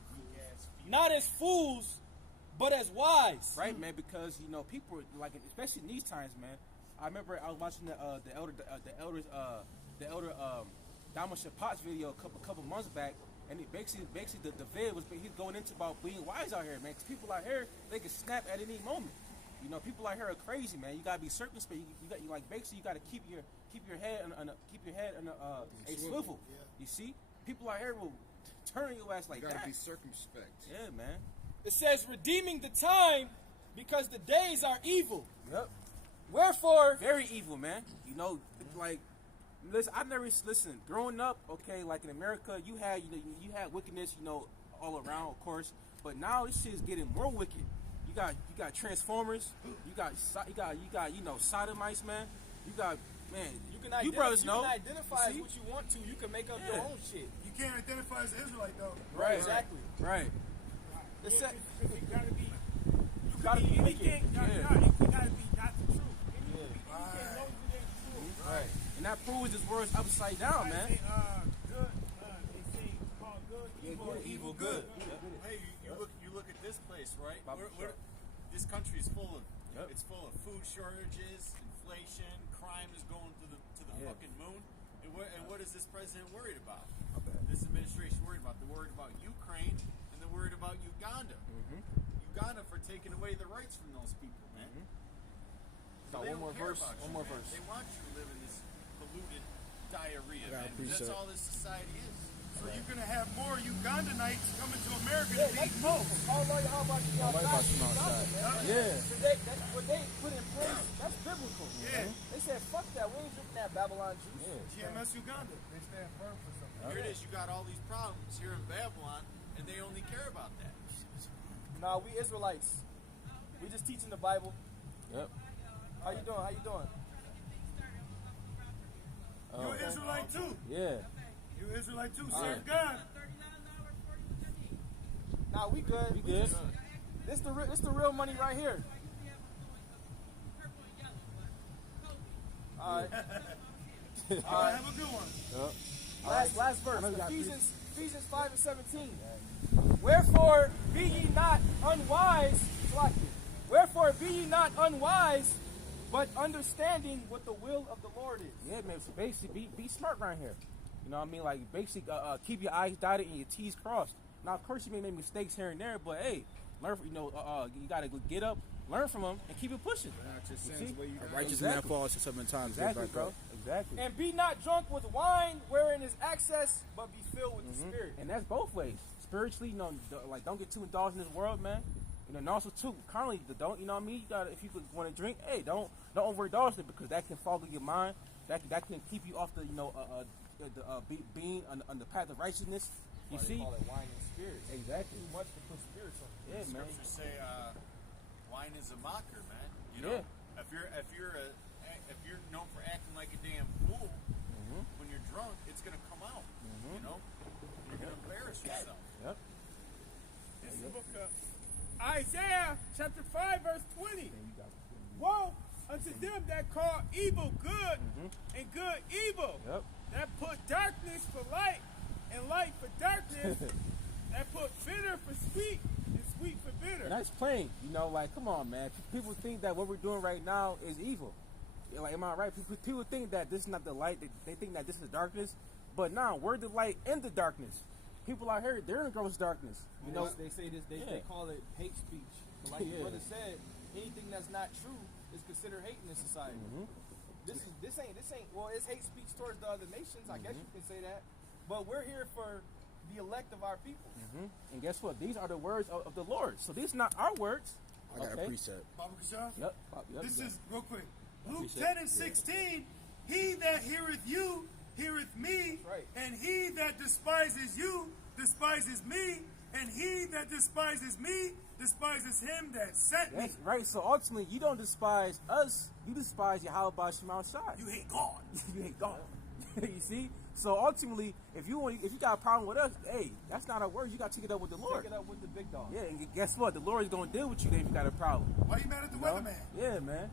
not as fools, but as wise. Right, man, because, you know, people, like, especially in these times, man. I remember I was watching the elder Dama Shapat's video a couple months back, And it basically the vid was he's going into about being wise out here, man. Because people out here, they can snap at any moment. You know, people out here are crazy, man. You gotta be circumspect. You like basically you gotta keep your head on a swivel. Yeah. You see, people out here will turn your ass like You gotta that. be circumspect. Yeah, man. It says, redeeming the time because the days are evil. Yep. Wherefore, Very evil, man. You know, like, listen. I never listen. Growing up, okay, like in America, you had wickedness, all around, of course. But now this shit is getting more wicked. You got Transformers. You got sodomites, man. You got you brothers know. You can identify as You see? what you want to. You can make up your Yeah. own shit. You can't identify as an Israelite though. Right. Exactly. Right. It said, It gotta be. You gotta be anything. wicked. It gotta be not the truth. Anything as long as it ain't true. Right. And that proves this world's upside down, Like man. They, good. They say called good, evil, good. Hey, you look at this place, right? Bible This country is full of Yep. it's full of food shortages, inflation, crime is going to the Yeah. fucking moon. And what is this president worried about? This administration worried about? They're worried about Ukraine and they're worried about Uganda. Uganda for taking away the rights from those people, man. Got They one more don't care verse. about One you, more man. verse. They want you to live in this polluted diarrhea, Yeah, I man. appreciate That's it. all this society is. So you're gonna have more Ugandanites coming to America Yeah, than that's eat most. most. How about you outside? Yeah. What they put in place, that's biblical. Yeah. They said, fuck that. We ain't drinking that Babylon juice. GMS Uganda. They stand firm for something. Here it is. You got all these problems here in Babylon, and they only care about that. Nah, we Israelites. We just teaching the Bible. Yep. How you doing? You're an Israelite too. Yeah. You're an Israelite too. All Serve right. God. Nah, we good. We good. This the real money right here. All right. All right, have a good one. Last verse. I know we got Ephesians 5:17. Wherefore be ye not unwise. Wherefore be ye not unwise, but understanding what the will of the Lord is. Yeah, man. So basically, be smart around here. You know what I mean? Like, basically, keep your I's dotted and your T's crossed. Now, of course, you may make mistakes here and there, but hey, learn. You gotta get up, learn from them, and keep it pushing. Not your You sins see? where you A righteous Exactly. man falls to 7 times. Exactly, get back bro. up. Exactly. And be not drunk with wine, wherein is excess, but be filled with the Spirit. And that's both ways. Spiritually, don't get too indulged in this world, man. And also too, currently, don't. You know what I mean? You gotta, if you want to drink, hey, don't overindulge it because that can fog your mind. That can keep you off the being on the path of righteousness. You They see? call it wine and spirits. Exactly. Too much to put spirits on. Yeah, man. Scriptures say wine is a mocker, man. You know, if you're known for acting like a damn fool, when you're drunk, it's gonna come out. You know, you're gonna embarrass yourself. Yep. This is the book of Isaiah, chapter 5, verse 20. Woe unto them that call evil good and good evil. Yep. That put darkness for light and light for darkness. That put bitter for sweet and sweet for bitter. And that's plain. Like, come on, man. People think that what we're doing right now is evil. Like, am I right? People think that this is not the light. They think that this is darkness. But now, we're the light in the darkness. People out here, they're in gross darkness. They say this. They call it hate speech. But like your brother said, anything that's not true is considered hate in this society. This ain't. Well, it's hate speech towards the other nations. I guess you can say that. But we're here for the elect of our people. And guess what? These are the words of the Lord. So these not our words. I got a precept. Baba Kasha? Yep. This is real quick. Luke Appreciate 10 and 16. He that heareth you heareth me, Right. and he that despises you despises me, and he that despises me despises him that sent me. That's right. So ultimately, you don't despise us. You despise Yahweh Shema Shai. You hate God. You hate God. You see? So ultimately, if you got a problem with us, hey, that's not our word. You got to take it up with the Lord. Take it up with the big dog. Yeah, and guess what? The Lord is going to deal with you then if you got a problem. Why you mad at the You know? weatherman? Yeah, man.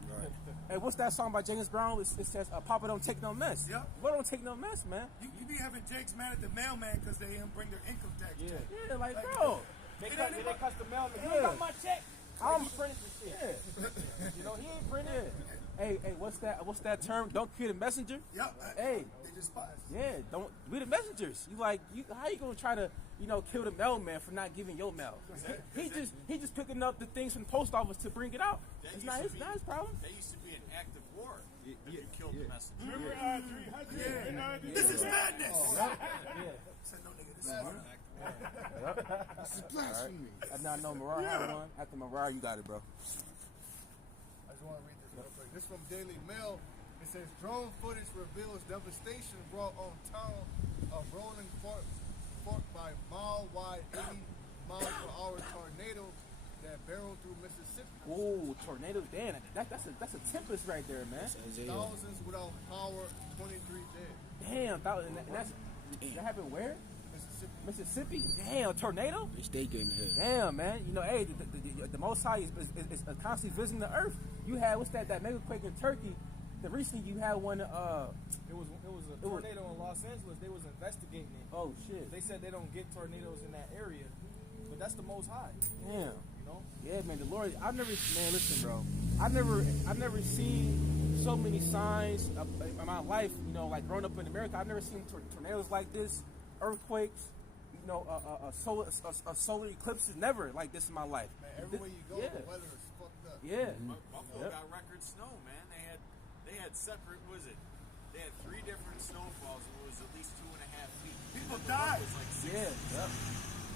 Hey, what's that song by James Brown? It says, Papa don't take no mess. Yep. Lord don't take no mess, man. You be having Jake's mad at the mailman because they didn't bring their income tax check. Yeah, like, bro. They cuss the mailman. You Yeah. got my check. I'm- He printed the shit. Yeah. He ain't printed it. Hey, what's that term? Don't kill the messenger. Yep. Hey, They despise. yeah, don't we the messengers. How you gonna try to kill the mailman for not giving your mail? He just picking up the things from the post office to bring it out. It's not his problem. That used to be an act of war if you killed the messenger. Remember 300? This is madness. Yeah. Said no nigga. This is madness. This is blasphemy. I know Mariah had one. After Mariah, you got it, bro. I just want to read this real quick. This from Daily Mail. It says drone footage reveals devastation brought on town of Rolling Fork by mile-wide 80 miles per hour tornado that barreled through Mississippi. Ooh, tornadoes, damn. That's a tempest right there, man. Thousands without power, 23 dead. Damn, that happened where? Mississippi. Damn, tornado. They stay getting hit. Damn, man. Hey, the Most High is constantly visiting the earth. You had that mega quake in Turkey. The recently you had one. It was a tornado in Los Angeles. They was investigating it. Oh shit. They said they don't get tornadoes in that area, but that's the Most High. Damn. know? Yeah, man. The Lord, listen, bro. I never seen so many signs in my life. You know, like growing up in America, I've never seen tornadoes like this, earthquakes. You know, a solar eclipse is never like this in my life. Man, everywhere you go, the weather is fucked up. Yeah. Buffalo got record snow, man. They had separate. What was it? They had 3 different snowfalls. It was at least 2.5 feet. People died. It was like 6 Yeah. Yep.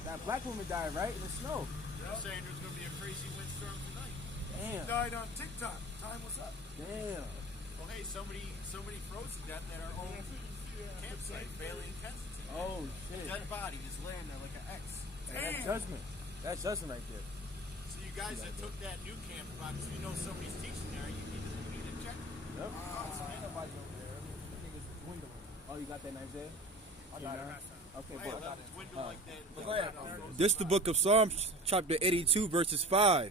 That black woman died, right, in the snow. They're saying there's going to be a crazy windstorm tonight. Damn. Died on TikTok. Time was up. Damn. Well, hey, somebody froze to death at our own campsite, Bailey and Kensington. Oh A shit. dead body just laying there like an X. That's judgment. That's judgment right there. So you guys that took that new camp box, you know somebody's teaching there, you need to check. Yep. Ain't nobody over there. Them niggas is dwindling. Oh, you got that, Isaiah? I got it. Okay, Hey, bro. let them dwindle like that. Go ahead. This the book of Psalms, chapter 82, verses 5.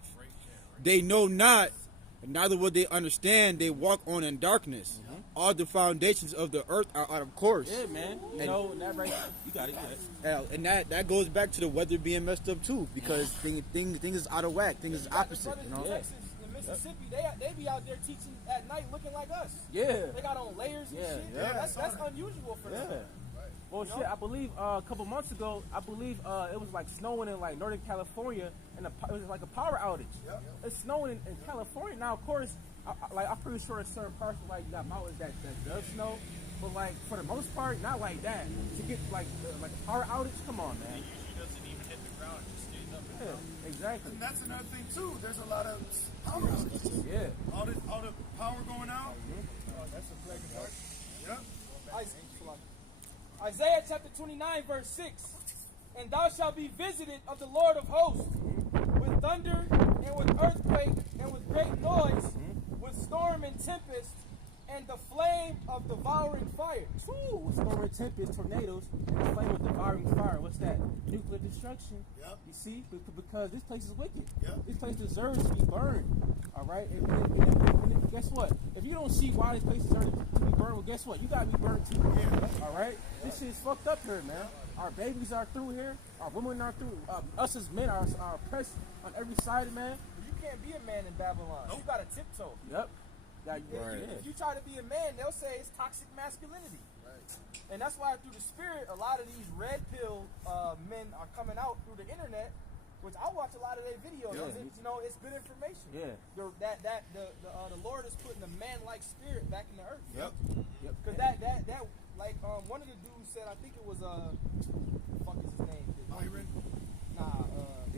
They know not, neither will they understand. They walk on in darkness. All the foundations of the earth are out of course. Yeah, man. You know, that right. You got it. And that goes back to the weather being messed up too, because things is out of whack. Things is opposite. You know. Texas and Mississippi, they be out there teaching at night looking like us. Yeah. They got on layers and shit. yeah. That's unusual for them. Yeah. Well, shit. I believe a couple months ago, it was like snowing in like Northern California, and it was like a power outage. Yep. It's snowing in California now. Of course, I'm pretty sure in certain parts like you got mountains that does snow, but like for the most part, not like that. To get like a power outage, come on, man. It usually doesn't even hit the ground, it just stays up. Yeah, exactly. And that's another thing too. There's a lot of power outages. Yeah. All the power going out. That's a plague of dark. Yep. Isaiah chapter 29, verse 6. And thou shalt be visited of the Lord of hosts with thunder and with earthquake and with great noise, with storm and tempest, and the flame of devouring fire. Woo! Storm and tempest, tornadoes, and the flame of devouring fire. What's that? Nuclear destruction. Yep. You see, because this place is wicked. Yep. This place deserves to be burned. All right. And guess what? If you don't see why this place deserves to be burned, well, guess what? You gotta be burned too. Yeah. All right. This shit is fucked up here, man. Our babies are through here. Our women are through. Us as men are oppressed on every side, man. You can't be a man in Babylon. You gotta tiptoe. Yep. If you try to be a man, they'll say it's toxic masculinity. Right. And that's why through the spirit, a lot of these red pill men are coming out through the internet, which I watch a lot of their videos. Yeah. You know, it's good information. Yeah. The Lord is putting a man-like spirit back in the earth. Yep. Because one of the dudes said, I think it was what the fuck is his name? Byron.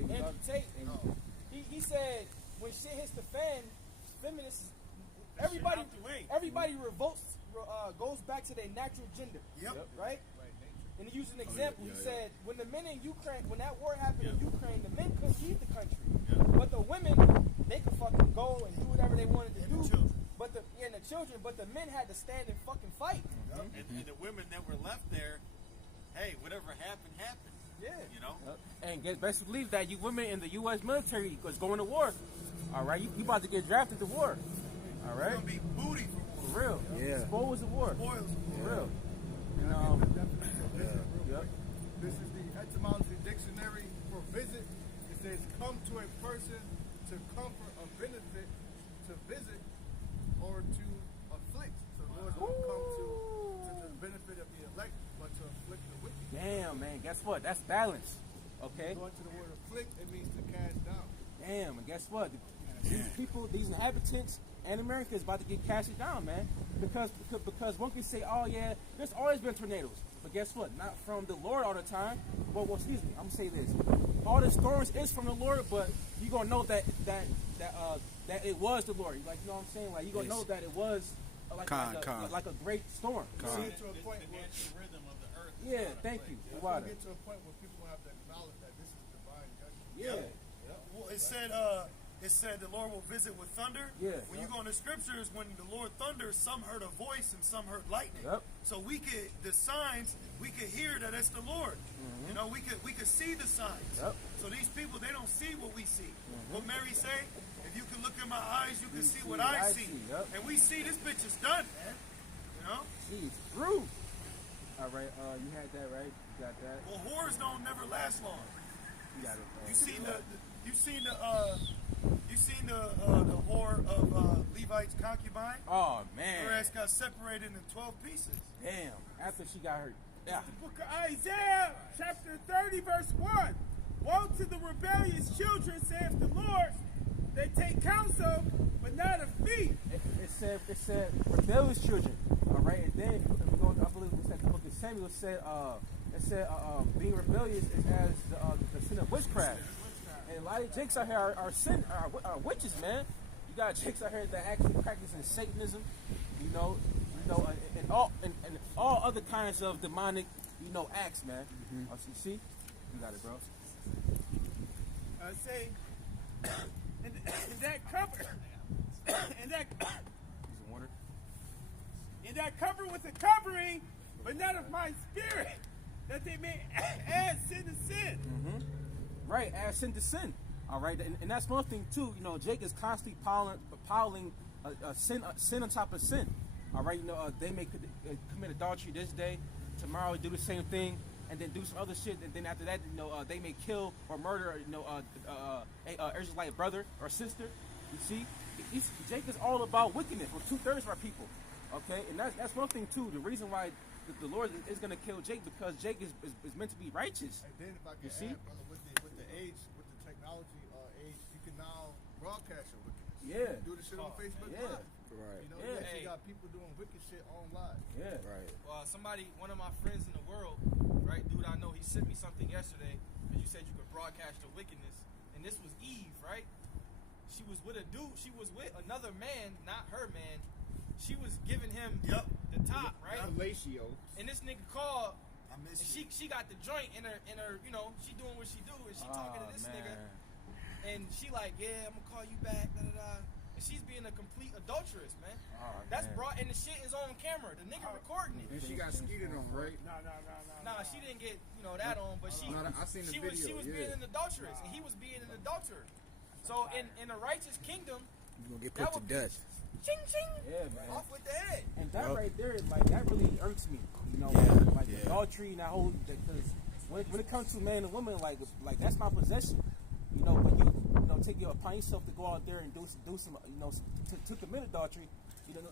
Andrew Tate. He said when shit hits the fan, feminists, everybody revolts, goes back to their natural gender. Yep. Right? And he used an example. He said, when the men in Ukraine, when that war happened in Ukraine, the men couldn't leave the country. But the women, they could fucking go and do whatever they wanted to do. The children. And the children, but the men had to stand and fucking fight. And the women that were left there, hey, whatever happened, happened. Yeah. You know? And best believe that you women in the U.S. military was going to war. All right, you about to get drafted to war. All right, It's gonna be booty for war. for real. Yeah. Spoils of war. Spoils for For war. real. And You I know. get the definition of visit real Yep. quick. This is the etymology dictionary for visit. It says come to a person to comfort or benefit, to visit, or And guess what? That's balance. Okay? Going to the word afflict, it means to cast down. Damn, and guess what? These people, these inhabitants, and America is about to get cashed down, man. Because one can say, oh yeah, there's always been tornadoes. But guess what? Not from the Lord all the time. Well, excuse me, I'm gonna say this. All the storms is from the Lord, but you're gonna know that it was the Lord. Like, you know what I'm saying? Like, you're gonna know that it was like a great storm. Get to a point The where natural rhythm of the earth. Yeah, thank you. it's Water. gonna get to a point where people have to acknowledge that this is divine judgment. Yeah. Well, it said the Lord will visit with thunder. Yeah. When you go in the scriptures, when the Lord thunders, some heard a voice and some heard lightning. Yep. So the signs, we could hear that it's the Lord. You know, we could see the signs. Yep. So these people, they don't see what we see. What Mary say? If you can look in my eyes, you can see what I see. Yep. And we see this bitch is done, man. You know? Jeez, through. All right, you had that right. You got that. Well, whores don't never last long. You got it. You seen the whore of Levite's concubine? Oh man. Her ass got separated into 12 pieces. Damn. After she got hurt. Yeah. The book of Isaiah, chapter 30, verse 1. Woe to the rebellious children, saith the Lord. They take counsel, but not of me. It said rebellious children. All right, and then I believe it said the book of Samuel said being rebellious is as the sin of witchcraft. And a lot of jakes out here are witches, man. You got jakes out here that actually practicing Satanism, and all other kinds of demonic, acts, man. You see, you got it, bro. I say, and that cover, and that. Some water. And that cover with a covering, but not of my spirit, that they may add sin to sin. Right, add sin to sin. All right, and that's one thing too. Jake is constantly piling sin on top of sin. All right, they may commit adultery this day, tomorrow do the same thing, and then do some other shit, and then after that, they may kill or murder, a Israelite brother or sister. You see, Jake is all about wickedness for 2/3 of our people. Okay, and that's one thing too. The reason why the Lord is going to kill Jake, because Jake is meant to be righteous. And then if I can You see? add, brother, with the age, with the technology age, you can now broadcast your wickedness. Yeah. Do the shit on Facebook Yeah. Live. Right. You Yeah. actually got people doing wicked shit on live. Yeah. Right. One of my friends in the world, right, dude, I know, he sent me something yesterday, because you said you could broadcast your wickedness, and this was Eve, right? She was with a dude, she was with another man, not her man. She was giving him the top, right? Fellatio. And this nigga called, I miss and she got the joint in her, she doing what she do, and she talking to this nigga, and she like, yeah, I'm gonna call you back, da da da. And she's being a complete adulteress, man. That's brought, and the shit is on camera. The nigga recording it. And she got skeeted on, right? Nah, she didn't get that on, but she I seen the she video, was yeah. being an adulteress, and he was being an adulterer. So in a righteous kingdom, You're gonna get that put to would be death. ching ching Yeah, man. off with the head. And that right there, like, that really irks me. Adultery and that whole, because when it comes to man and woman, like that's my possession. When you take it upon yourself to go out there and do some, to commit adultery.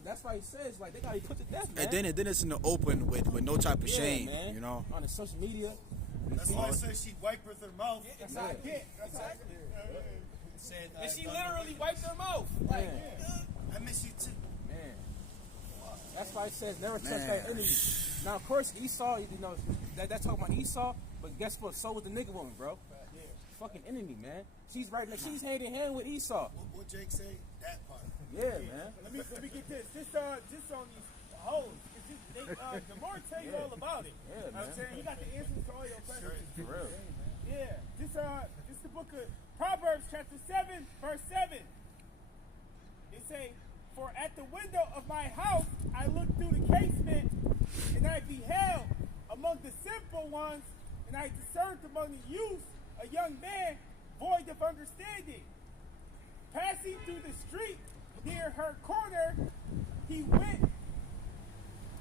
That's why he says, like, they gotta be put to death, man. And then it's in the open with no type of shame, man. On the social media. That's why I said she wipeth her mouth. Exactly. Said, And she literally wiped her mouth. Like, I miss you too. Man. That's why it says never touch that enemy. Now, of course, Esau, that's talking about Esau, but guess what? So was the nigga woman, bro. Fucking enemy, man. She's she's hand in hand with Esau. What Jake say? That part. Yeah, man. Let me get this. Just on these hoes. The Lord tell you all about it. Yeah, You know what I'm man. saying? He got the answers to all your questions. For real. Yeah. This the book of Proverbs, chapter 7, verse 7. It say, for at the window of my house I looked through the casement, and I beheld among the simple ones, and I discerned among the youth a young man void of understanding. Passing through the street near her corner, he went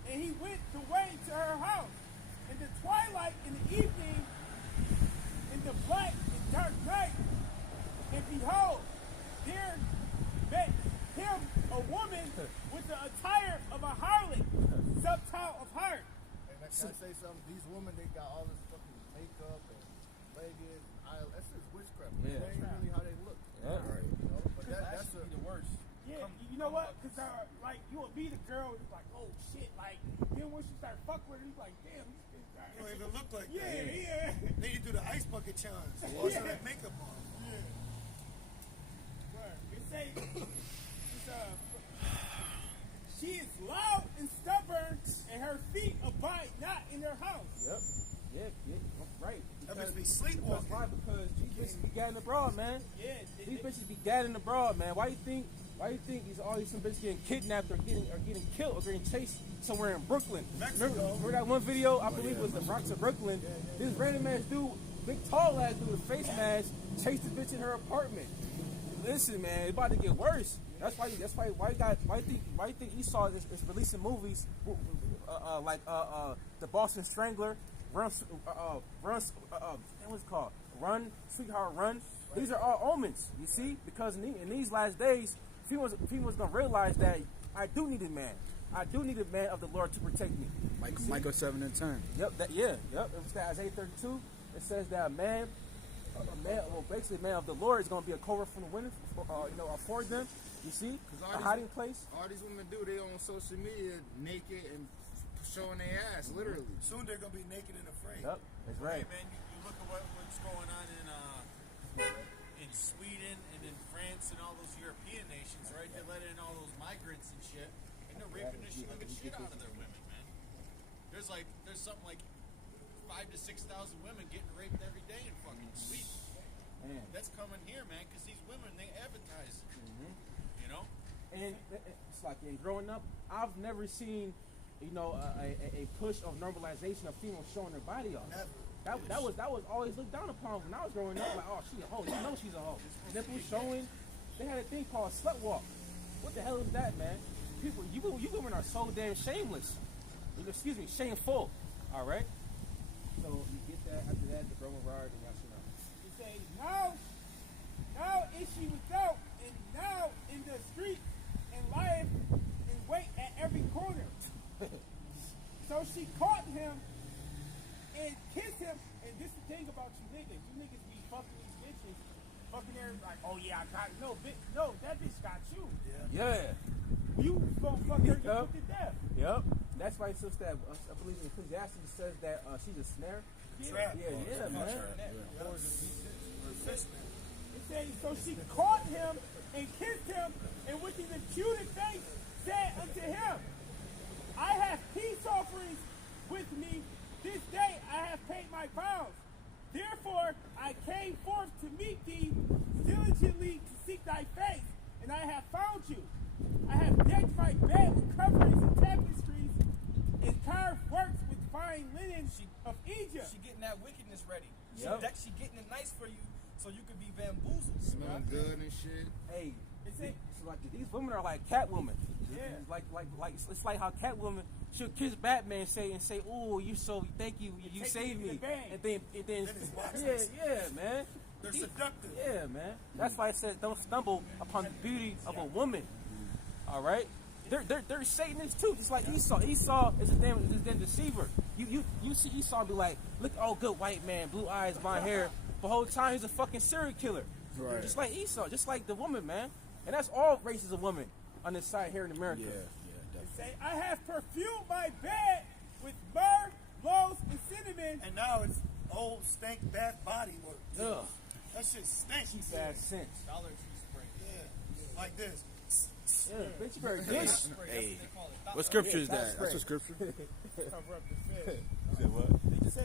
the way to her house. In the twilight, in the evening, in the black and dark night, and behold, there met him a woman with the attire of a harlot, subtile of heart. Can I say something? These women, they got all this fucking makeup and leggings and that's just witchcraft. Man. Yeah. That ain't really how they look. Yeah. Right. You know? But that's be the worst. Yeah, you know what? Because like you will be the girl, it's like, oh shit, like then once you start fucking with her, you like, damn, this bitch got. You don't even look like Yeah, that. yeah. Then you do the ice bucket challenge. Wash all that makeup off. It say, she is loud and stubborn, and her feet abide not in her house. Yep. Yeah, right. That Because- bitch be That's sleepwalking. why, because these bitches be gadding abroad, man. Yeah, These bitches be gadding abroad, man. Why you think these all these some bitches getting kidnapped or getting killed or getting chased somewhere in Brooklyn? Remember that one video? I believe it was the Bronx of Brooklyn. This random ass dude, big tall ass dude with a face mask, chased the bitch in her apartment. Listen, man, it's about to get worse. That's why you think Esau is releasing movies like the Boston Strangler, what's it called? Run, Sweetheart, Run. These are all omens, you see, because in these last days, females gonna realize that I do need a man. I do need a man of the Lord to protect me. Micah 7 and 10. Yep. Yep. It's that Isaiah 32. It says that a man, basically a man of the Lord is gonna be a cover from the wind, for them. You see, a hiding place. All these women do, they on social media naked and showing their ass, literally. Soon they're gonna be naked and afraid. Yep, that's right. Hey man, you look at what's going on in Sweden and in France and all those European nations, right? They let in all those migrants and shit, and they're raping the shit out of their women, man. There's something like 5,000 to 6,000 women getting raped every day in fucking Sweden. Man. That's coming here, man, because these women, they advertise. You know? And it's like in growing up, I've never seen, a push of normalization of females showing their body off. That was always looked down upon when I was growing up. Like, oh, she's a hoe. You know she's a hoe. Nipples showing. They had a thing called slut walk. What the hell is that, man? People, you women are so damn shameless. Excuse me, shameful. All right. So you get that after that, the Roman rod, and y'all should know. You say, now is she without, and now in the street, and lieth and wait at every corner. So she caught him and kissed him, and this is the thing about you niggas. You niggas be fucking these bitches, fucking there like, oh yeah, I got no bitch. No, that bitch got you. Yeah. You gonna fuck her to death. Yep. That's why it's just that I believe in Ecclesiastes says that she's a snare. Trap. Yeah, man. It says, so she caught him and kissed him, and with an imputed face said unto him, I have peace offerings with me. This day I have paid my vows. Therefore I came forth to meet thee diligently to seek thy face, and I have found you. I have decked my bed with coverings and tapestries, and carved works with fine linen of Egypt. She getting that wickedness ready. Yep. She getting it nice for you, so you can be bamboozled. Smelling good and shit. Hey, It's like these women are like Catwoman. Yeah. It's like how Catwoman should kiss Batman and say, "Ooh, you so thank you, you take saved me to me," the bank. and then it's wax. yeah, man. They're seductive. Yeah, man. That's why I said don't stumble upon the beauty of a woman. All right. They're Satanists too, just like Esau. Esau is a damn deceiver. You see Esau be like, look, oh, good white man, blue eyes, blonde hair. The whole time he's a fucking serial killer. Right. Just like Esau, just like the woman, man. And that's all races of women on this side here in America. Yeah, Say, I have perfumed my bed with myrrh, lows, and cinnamon. And now it's old stank bath body work. Ugh. That shit stinks. Cheap ass sense. Dollar Tree spray. Yeah. Like this. Yeah, bitch, you very good. Hey, what scripture is that? That's a scripture. Cover up the fed. Say,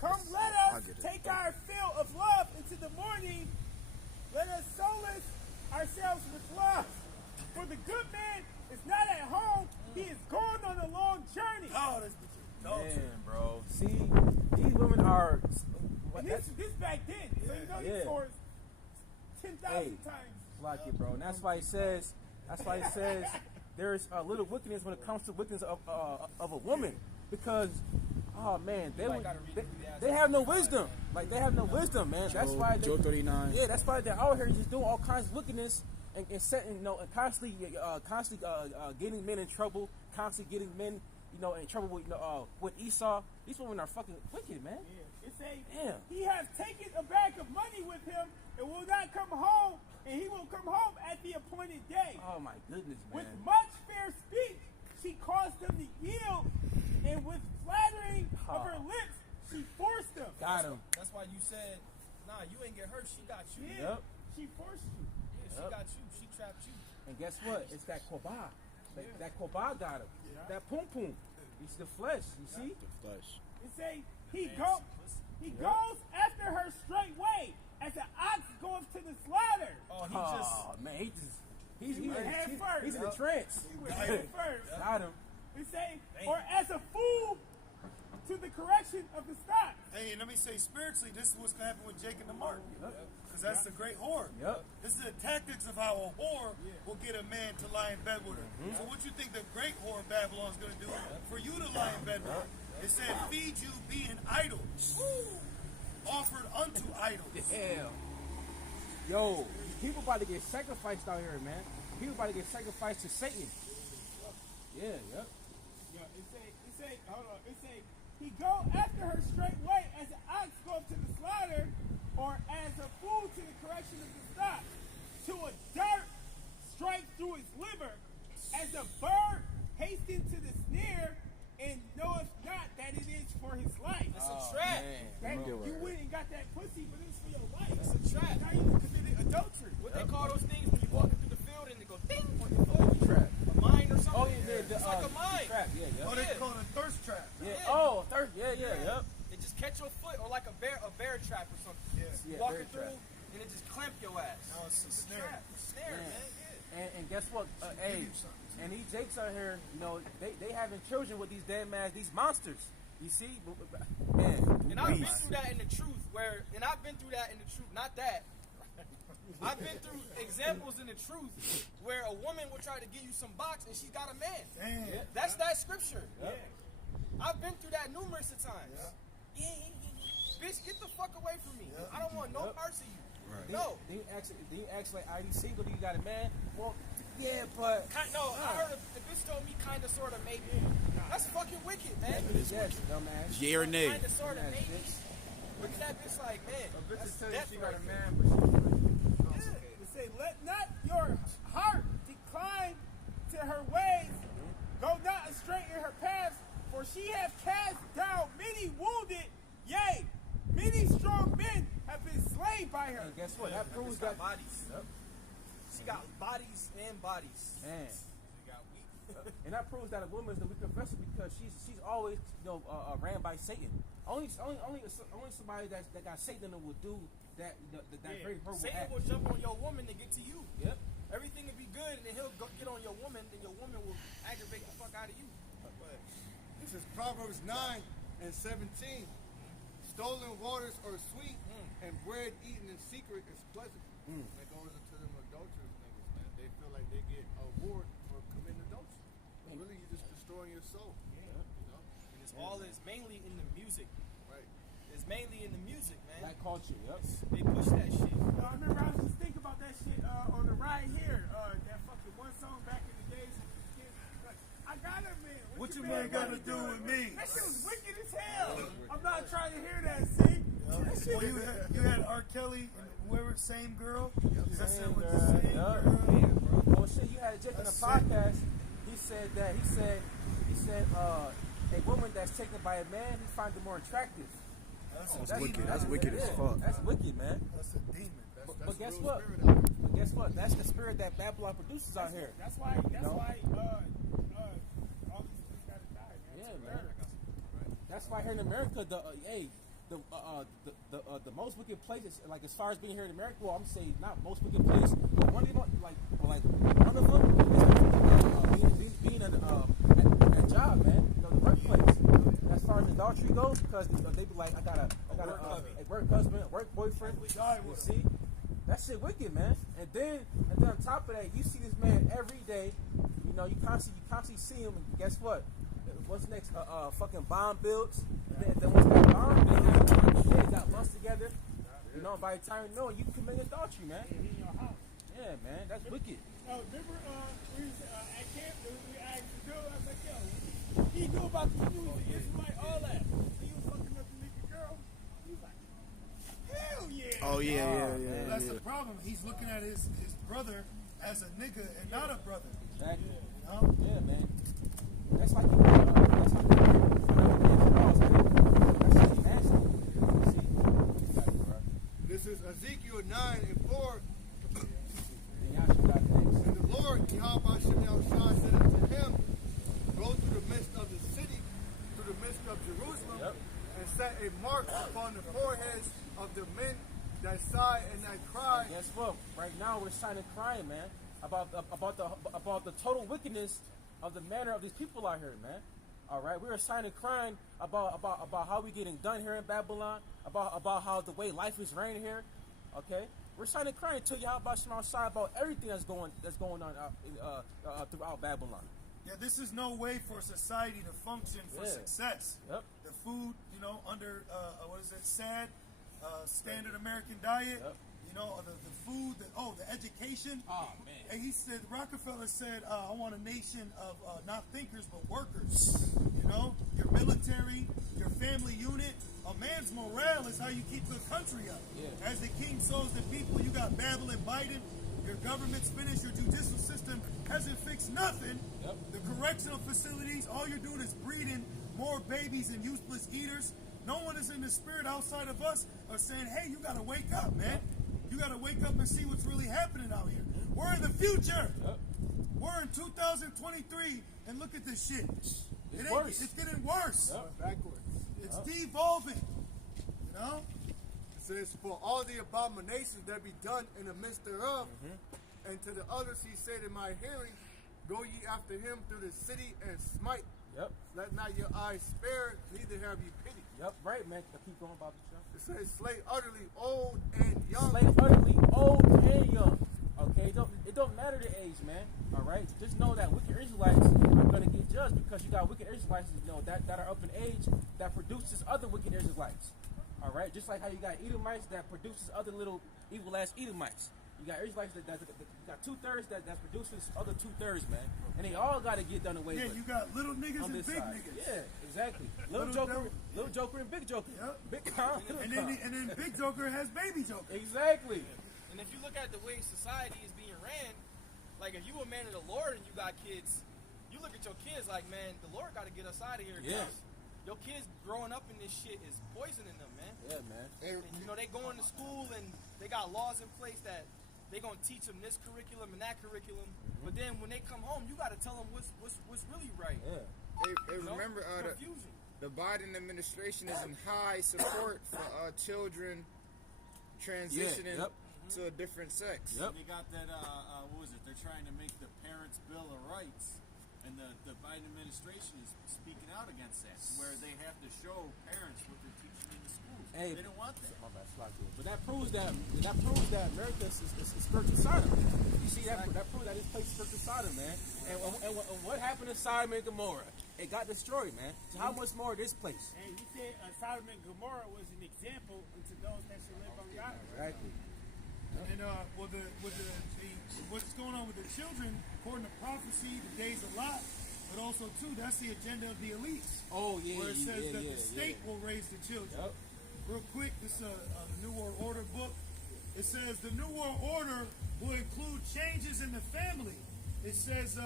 come let I'll us get it. take our fill of love into the morning. Let us solace ourselves with love. For the good man is not at home. He is gone on a long journey. Oh, this bitch. No. Man, bro. See, these women are. And this back then. So you know Yeah. these stores 10,000 Hey. times. Like it, bro. And that's why it says there's a little wickedness when it comes to wickedness of a woman, because oh man, they have no wisdom. Like they have no wisdom, man. That's why Joe 39. yeah, that's why they're out here just doing all kinds of wickedness and setting, and constantly getting men in trouble, constantly getting men, in trouble with Esau. These women are fucking wicked, man. Yeah. It say Damn. he has taken a bag of money with him and will not come home, and he will come home at the appointed day. Oh my goodness, man. With much fair speech, she caused them to yield, and with flattering of her lips, she forced them. Got him. That's why you said, nah, you ain't get hurt. She got you. Yeah, Yep. she forced you. Yeah, she Yep. got you. She trapped you. And guess what? It's that koba. That koba got him. That pum pum. It's the flesh. You see? The flesh. It say he goes after her straightway as an ox goes to the slaughter. Oh, he Oh just. man, he's head first. He's in a trance. He went head first. Got him. It say, or as a fool to the correction of the stock. Hey, let me say spiritually, this is what's going to happen with Jake and the Mark. Because that's the great whore. Yep. This is the tactics of how a whore will get a man to lie in bed with her. So what you think the great whore of Babylon is going to do for you to lie in bed with her? It said, feed you being idols, offered unto idols. Damn. Yo, people about to get sacrificed out here, man. People about to get sacrificed to Satan. Yeah, yep. Yeah, it say, hold on. It say, he go after her straightway as an ox goes to the slaughter, or as a fool to the correction of the stock. To a dart strike through his liver, as a bird hasten to the snare, and knoweth not that it is for his life. It's a trap. That, you went and got that pussy, but it's for your life. It's a trap. Now you committed adultery. What they call those things when you walking through the field and they go ding on your foot? Trap. A mine or something? Oh yeah, It's like a mine. Trap. Yeah, yeah. Oh, they call it a thirst trap. Yeah. Oh, thirst. Yeah. Yep. It just catch your foot, or like a bear trap or something. Yeah. Yeah, Walking bear through, trap. and it just clamp your ass. Now it's a snare. Trap. Snare, man. Yeah. And guess what? Hey, and these Jakes out here, they having children with these dead man, these monsters. You see, man. And I've been through that in the truth, not that. I've been through examples in the truth where a woman will try to give you some box and she's got a man. Damn. That's that scripture. Yep. I've been through that numerous of times. Yeah. Bitch, get the fuck away from me. I don't want no parts of you. Right. No. Then you ask like, are you single? Do you got a man? Well, yeah, but I heard the bitch told me kind of, sort of, maybe. That's fucking wicked, man. yes, dumbass. Yay or nay? Kind of, sort of, Dumbass maybe. bitch. Look at that bitch like, man. A bitch That's is telling you death she got right a there. man, but she's It say, let not your heart decline to her ways. Go not astray in her paths, for she hath cast down many wounded, yea, many strong men have been slain by her. And guess what? That proves She got that. bodies. Yep. She got bodies and bodies. Man. She got weak. And that proves that a woman is the weaker vessel because she's always ran by Satan. Only somebody that got Satan will do that very horrible Satan act. will jump on your woman to get to you. Yep. Everything will be good, and then he'll get on your woman, then your woman will aggravate the fuck out of you. But This is Proverbs 9 and 17. Stolen waters are sweet, and bread eaten in secret is pleasant. That goes into them adulterous niggas, man. They feel like they get a reward for committing adultery. But really, you're just destroying your soul. You know? and it's all is mainly in the music. Right. It's mainly in the music, man. That culture. Yep. They push that shit. I remember I was just thinking about that shit on the ride here. That fucking one song back in the days. Like, I got a man. What your man got to do with me? That shit was wicked as hell. I'm not trying to hear that, see? Well, you had R. Kelly and whoever, same girl. That's it with the Yep. same girl. Oh shit! You had a Jake on the podcast. He said a woman that's taken by a man, he finds it more attractive. That's wicked. That's wicked as fuck. That's wicked, man. That's a demon. But guess real what? spirit out there. But guess what? That's the spirit that Babylon produces out here. That's why all these things gotta die, man. Yeah, man. That's why here in America, the most wicked places, like as far as being here in America, well, I'm saying not most wicked place, but one of them, one of them is being at a job, man, the workplace. As far as adultery goes, because they be like, I got a work husband, a work boyfriend. You see, that shit wicked, man. And then on top of that, you see this man every day. You constantly see him. And guess what? What's next? Fucking bomb builds. And then once that bomb builds, they got months together. By the time you know it, you commit adultery, man. In your house. Yeah, man, that's wicked. Oh, remember we was at camp, we asked the dude, I was like, yo, he doing about the you was an Israelite, all that. So you was fucking up the nigga girl. He was like, hell yeah. Oh yeah. That's the problem. He's looking at his brother as a nigga and not a brother. Exactly. You know? Yeah, man. That's like that's like This is Ezekiel 9:4. And the Lord, Yahweh Shai, said unto him, go through the midst of the city, through the midst of Jerusalem, and set a mark upon the foreheads of the men that sigh and that cry. Guess what? Right now we're signing crying, man, about the total wickedness of the manner of these people out here, man. All right, we are signing crying about how we getting done here in Babylon, about how the way life is reigned here. Okay, we're signing crying to Yahweh Shai about everything that's going on throughout Babylon. Yeah, this is no way for society to function for success. Yep. The food, under what is it, standard American diet. Yep. The food, the education. Oh man. And he said, Rockefeller said, I want a nation of not thinkers but workers. Your military, your family unit. A man's morale is how you keep the country up. Yeah. As the king sows the people, you got Babylon, Biden. Your government's finished. Your judicial system hasn't fixed nothing. Yep. The correctional facilities, all you're doing is breeding more babies and useless eaters. No one is in the spirit outside of us are saying, hey, you got to wake up, man. You got to wake up and see what's really happening out here. We're in the future. Yep. We're in 2023, and look at this shit. It's worse. It's getting worse. Yep. Backwards. It's devolving. It says, for all the abominations that be done in the midst thereof, and to the others he said in my hearing, go ye after him through the city and smite. Yep. Let not your eyes spare, neither have you pity. Yep. Right, man. Keep going, Bobby. It says, slay utterly old and young. Slay utterly old and young. Okay, it don't matter the age, man. All right, just know that wicked Israelites are gonna get judged because you got wicked Israelites, that are up in age that produces other wicked Israelites. All right, just like how you got Edomites that produces other little evil ass Edomites. You got Israelites that got 2/3 that produces other 2/3, man, and they all got to get done away with. Yeah, you got little niggas on and this big side. niggas. Yeah, exactly. Little Joker and Big Joker. Yep. Big Con. And then Big Joker has Baby Joker. Exactly. And if you look at the way society is being ran, like if you a man of the Lord and you got kids, you look at your kids like, man, the Lord got to get us out of here. Yeah. Your kids growing up in this shit is poisoning them, man. Yeah, man. And, they going to school and they got laws in place that they gonna teach them this curriculum and that curriculum. But then when they come home, you got to tell them what's really right. Yeah. Hey, remember confusion. the Biden administration is in high support for children transitioning to a different sex. Yep. They got that, what was it? They're trying to make the Parents' Bill of Rights. And the Biden administration is speaking out against that, where they have to show parents what they're teaching in the schools. Hey, they don't want that. But that proves that America is spiritual Sodom. You see that proves that this place is spiritual Sodom, man. And what happened to Sodom and Gomorrah? It got destroyed, man. So how much more this place? And he said Sodom and Gomorrah was an example to those that should live on God. Exactly. And what's going on with the children, according to prophecy, the days a lot, but also too, that's the agenda of the elites. Oh yeah, where it says that the state will raise the children. Yep. Real quick, this is a New World Order book. It says the New World Order will include changes in the family. It says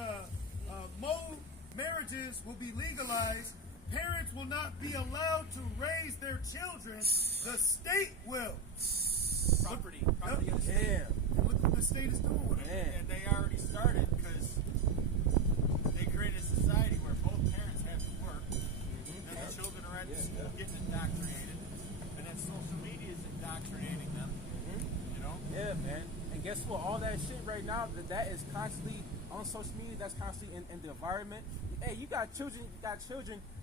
marriages will be legalized. Parents will not be allowed to raise their children. The state will. Property. Damn. Look what the state is doing with it. And they already started because they created a society where both parents have to work, and the children are at the school getting indoctrinated, and then social media is indoctrinating them. Yeah, man. And guess what? All that shit right now, that is constantly on social media. That's constantly in the environment. Hey, you got children.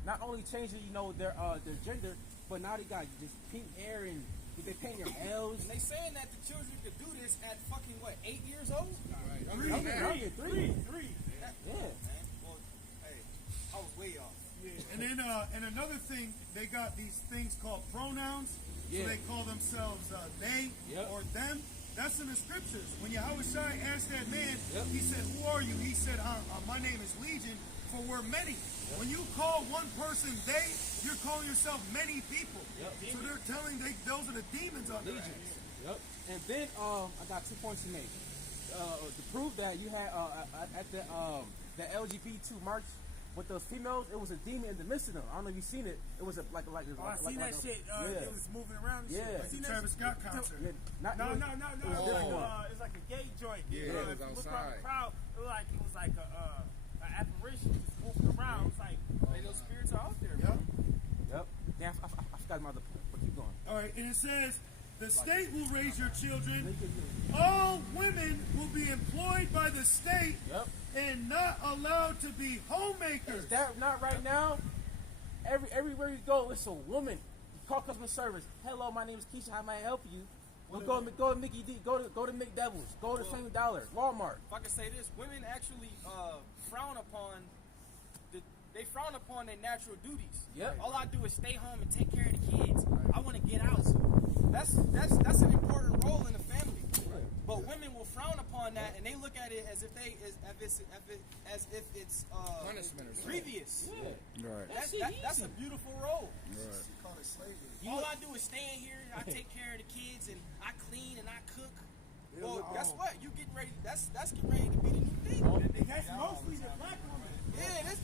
Not only changing, their gender, but now they got just pink hair and they paint their nails. And they saying that the children could do this at fucking 8 years old? Three. Three. Yeah. Man. Well, hey, I was way off. Yeah. And then and another thing, they got these things called pronouns. Yeah. So they call themselves they or them. That's in the scriptures. When Yahweh Shai asked that man, he said, "Who are you?" He said, "My name is Legion, for we're many. When you call one person they, you're calling yourself many people. So they're telling those are the demons on their ass. Yep. And then I got 2 points to make. To prove that you had at the LGBT march with those females, it was a demon in the midst of them. I don't know if you've seen it. It was like I seen that shit. It was moving around and shit. Yeah. I seen The that Travis shit. Scott concert. No. It's like a gay joint. Yeah, it was if you look around outside. the crowd, it was like an apparition just moving around. It's like, those spirits are out there. Yep. Yep. Damn, I forgot my other point, but keep going. All right, and it says, the state will raise your children. All women will be employed by the state Yep. and not allowed to be homemakers. Is that not right now? Everywhere you go, it's a woman. You call customer service. Hello, my name is Keisha. How may I help you? Go to Mickey D. Go to McDevil's. Go to Family Dollar. Walmart. If I can say this, women actually frown upon their natural duties. Yep. All I do is stay home and take care of the kids. I want to get out. That's an important role in the family. But women will frown upon that, and they look at it as if it's Punishment or something. previous. Right. That's a beautiful role. They call it slavery. All I do is stay in here, I take care of the kids, and I clean and I cook. Well, guess what? You getting ready? That's getting ready to be the new thing. That's mostly the black woman. Yeah, that's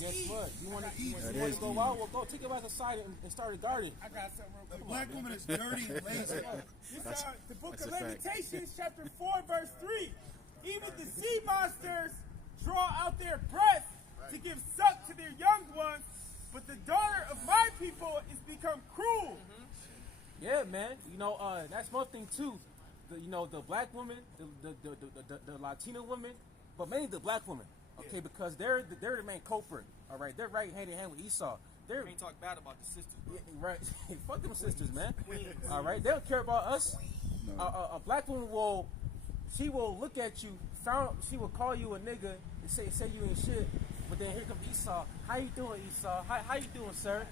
Guess Eve. what? You want That to is go Eve. out? Well, go take your ass outside and start a garden. I got something real The quick. black woman is dirty and lazy. This, the book that's of a fact. Lamentations, chapter 4, verse 3. Even the sea monsters draw out their breath to give suck to their young ones, but the daughter of my people is become cruel. Yeah, man. You know, that's one thing too. The black woman, the Latina woman, but mainly the black woman. Okay, because they're the main culprit. All right, they're right hand in hand with Esau. They're We ain't talk bad about the sisters, bro. right. Fuck them sisters, man. All right, they don't care about us. A black woman will look at you. She will call you a nigga and say you ain't shit. But then here comes Esau. How you doing, Esau? How you doing, sir?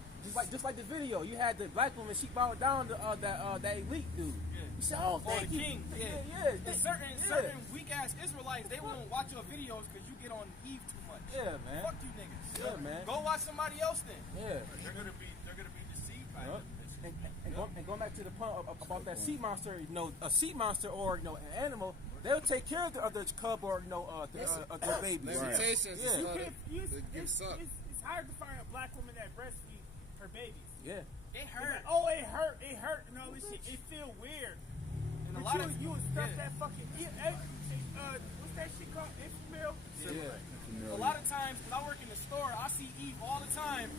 Just like the video, you had the black woman. She bowed down to that elite dude. You said, "Oh, Or thank the you." king. Yeah. And certain weak ass Israelites, they won't watch your videos because you get on Eve too much. Yeah, man. Fuck you niggas. Yeah, man. Go watch somebody else then. Yeah. They're gonna be deceived by Yup. them. And going back to the point about that sea monster, a sea monster or an animal, they'll take care of the cub or the baby. Limitations. Yeah. Yeah. It's hard to find a black woman that breastfeeds her babies. Yeah. It It's hurt. like, oh, it hurt, and all this shit. It feel weird. And a But lot of you would stuff that fucking what's that shit called? Infamil? Yeah. A lot of times, when I work in the store, I see Eve all the time.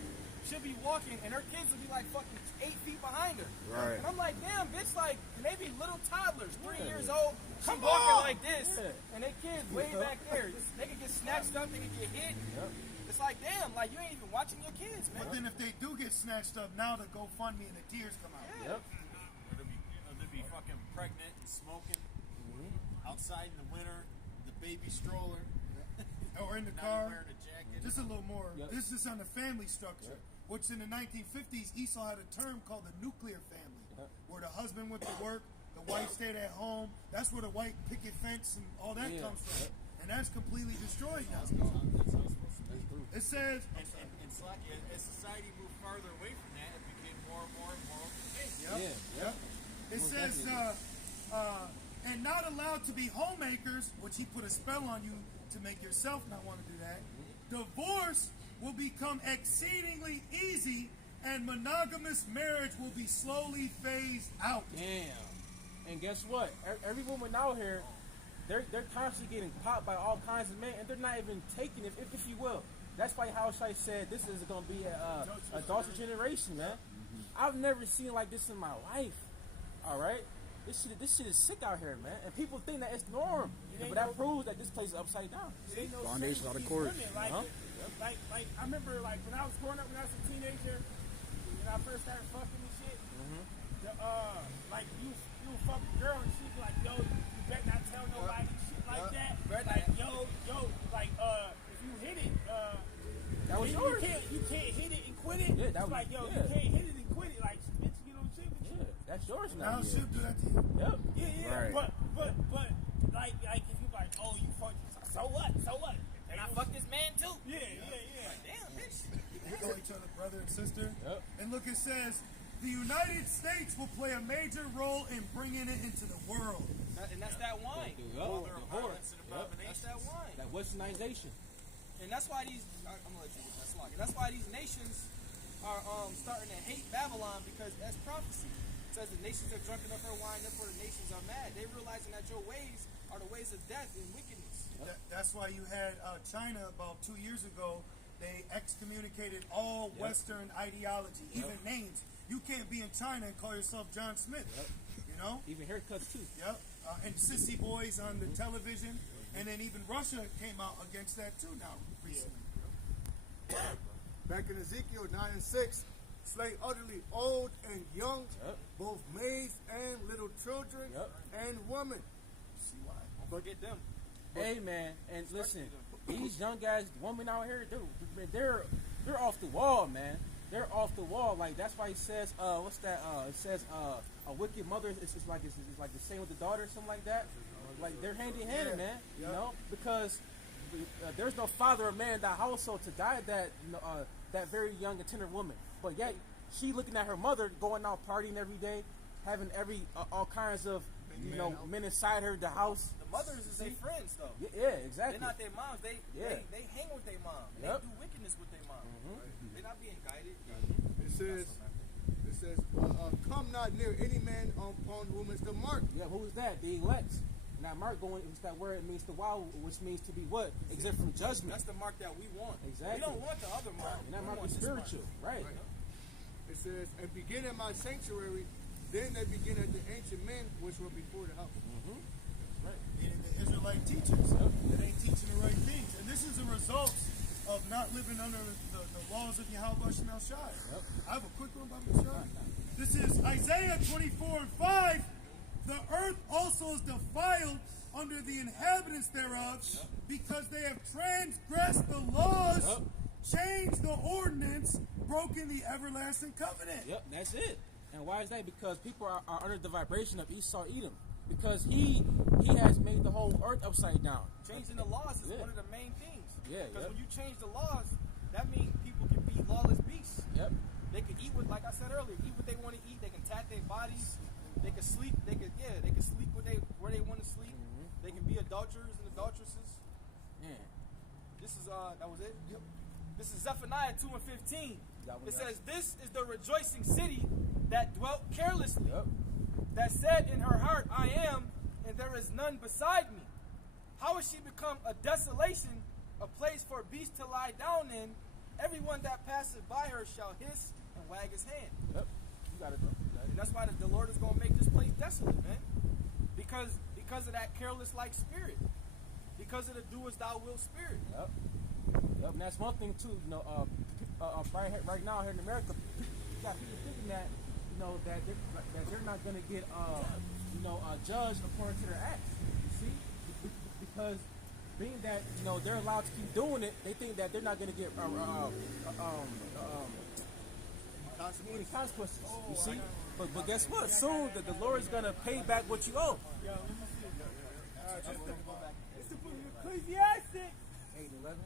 She'll be walking, and her kids will be like fucking 8 feet behind her. Right. And I'm like, damn, bitch, like, and they be little toddlers, 3 years old. She Come walking on! like this, Yeah. and they kids way back there. They can get snatched up, they can get hit. Yep. It's like, damn, like, you ain't even watching your kids, man. But then if they do get snatched up, now the GoFundMe and the tears come out. Yep. They'll be fucking pregnant and smoking outside in the winter, the baby stroller. Or in the Not car. wearing a jacket. Just a little more. Yep. This is on the family structure, which in the 1950s, Esau had a term called the nuclear family, where the husband went to work, the wife stayed at home. That's where the white picket fence and all that Yeah. comes from. And that's completely destroyed now. It says, And Slacky, as society moved farther away from that, it became more and more okay. Yeah. It says, and not allowed to be homemakers, which he put a spell on you to make yourself not want to do that. Divorce will become exceedingly easy, and monogamous marriage will be slowly phased out. Damn. And guess what? Every woman out here, they're constantly getting popped by all kinds of men, and they're not even taking it, if you will. That's why Hawashai said this is going to be a adultery generation, man. I've never seen like this in my life. All right, this shit is sick out here, man. And people think that it's norm, but that proves that this place is upside down. They know Foundation certain out of court. women, like, like I remember like when I was growing up, when I was a teenager, when I first started fucking and shit. Like you fuck a girl and she'd be like, yo, you better not tell nobody shit like that. Like yo, like if you hit it, That was you yours. you can't hit it and quit it. Yeah, that It's was- like yo, yeah. you can't hit it and quit it. Like bitch, get on shit with you. Yeah, that's yours Now now. she'll do that to you. Yep. Yeah, Right. but like if you like, oh, you fucked, so what? And I fucked this man too. Yeah. sister. Yep. And look, it says, the United States will play a major role in bringing it into the world. And that's that wine. Mother of violence and That's that abominations. wine. That westernization. And that's why these, I'm gonna let you get that slog. And that's why these nations are starting to hate Babylon, because that's prophecy. It says the nations are drunk enough her wine, therefore the nations are mad. They realizing that your ways are the ways of death and wickedness. That's why you had China about 2 years ago. They excommunicated all Western ideology, even names. You can't be in China and call yourself John Smith. You know? Even haircuts too. Yep. And sissy boys on the television. And then even Russia came out against that too now recently. Back in Ezekiel 9 and 6, slay utterly old and young, both maids and little children and women. See why? Don't forget them. Hey man, and listen, these young guys, women out here, they're off the wall, man. They're off the wall. Like that's why he says, what's that? It says, a wicked mother is like it's like the same with the daughter, or something like that. Like they're hand in hand, man. You know, because there's no father or man in that household to guide that that very young and tender woman. But yet she looking at her mother going out partying every day, having all kinds of men inside her, the house. The mothers is their friends though. Yeah, exactly. They're not their moms. They hang with their mom. They Yep. do wickedness with their mom. They're not being guided. It says, come not near any man upon whom is the mark. Yeah, who is that? The elect. Now, mark going, it's that word, it means to wow, which means to be what? Exempt from judgment. That's the mark that we want. Exactly. We don't want the other mark. And that We mark want is this spiritual, right? It says, and begin in my sanctuary, then they begin at the ancient men which were before the house. Meaning the Israelite teachers that ain't teaching the right things. And this is a result of not living under the laws of Yahweh Shemel Shai. I have a quick one about the Shai. This is Isaiah 24 and 5. The earth also is defiled under the inhabitants thereof, because they have transgressed the laws, changed the ordinance, broken the everlasting covenant. Yep, that's it. And why is that? Because people are under the vibration of Esau Edom. Because he has made the whole earth upside down. Changing the laws is one of the main things. Yeah, Because when you change the laws, that means people can be lawless beasts. Yep. They can eat what, like I said earlier, eat what they want to eat. They can tat their bodies. They can sleep. They can sleep where they want to sleep. They can be adulterers and adulteresses. Yeah. This is that was it. Yep. This is Zephaniah 2 and 15. It says, "This is the rejoicing city that dwelt carelessly, that said in her heart, I am, and there is none beside me. How has she become a desolation, a place for beasts to lie down in? Everyone that passes by her shall hiss and wag his hand." Yep. You got it, bro. And that's why the Lord is going to make this place desolate, man. Because of that careless-like spirit. Because of the do-as-thou-will spirit. Yep. And that's one thing too. Right now here in America, you got people thinking that that they're not going to get judged according to their acts. You see, because being that they're allowed to keep doing it, they think that they're not going to get any consequences. You see, but guess what? Soon the Lord is going to pay back what you owe. It's the book of Ecclesiastes. 8:11.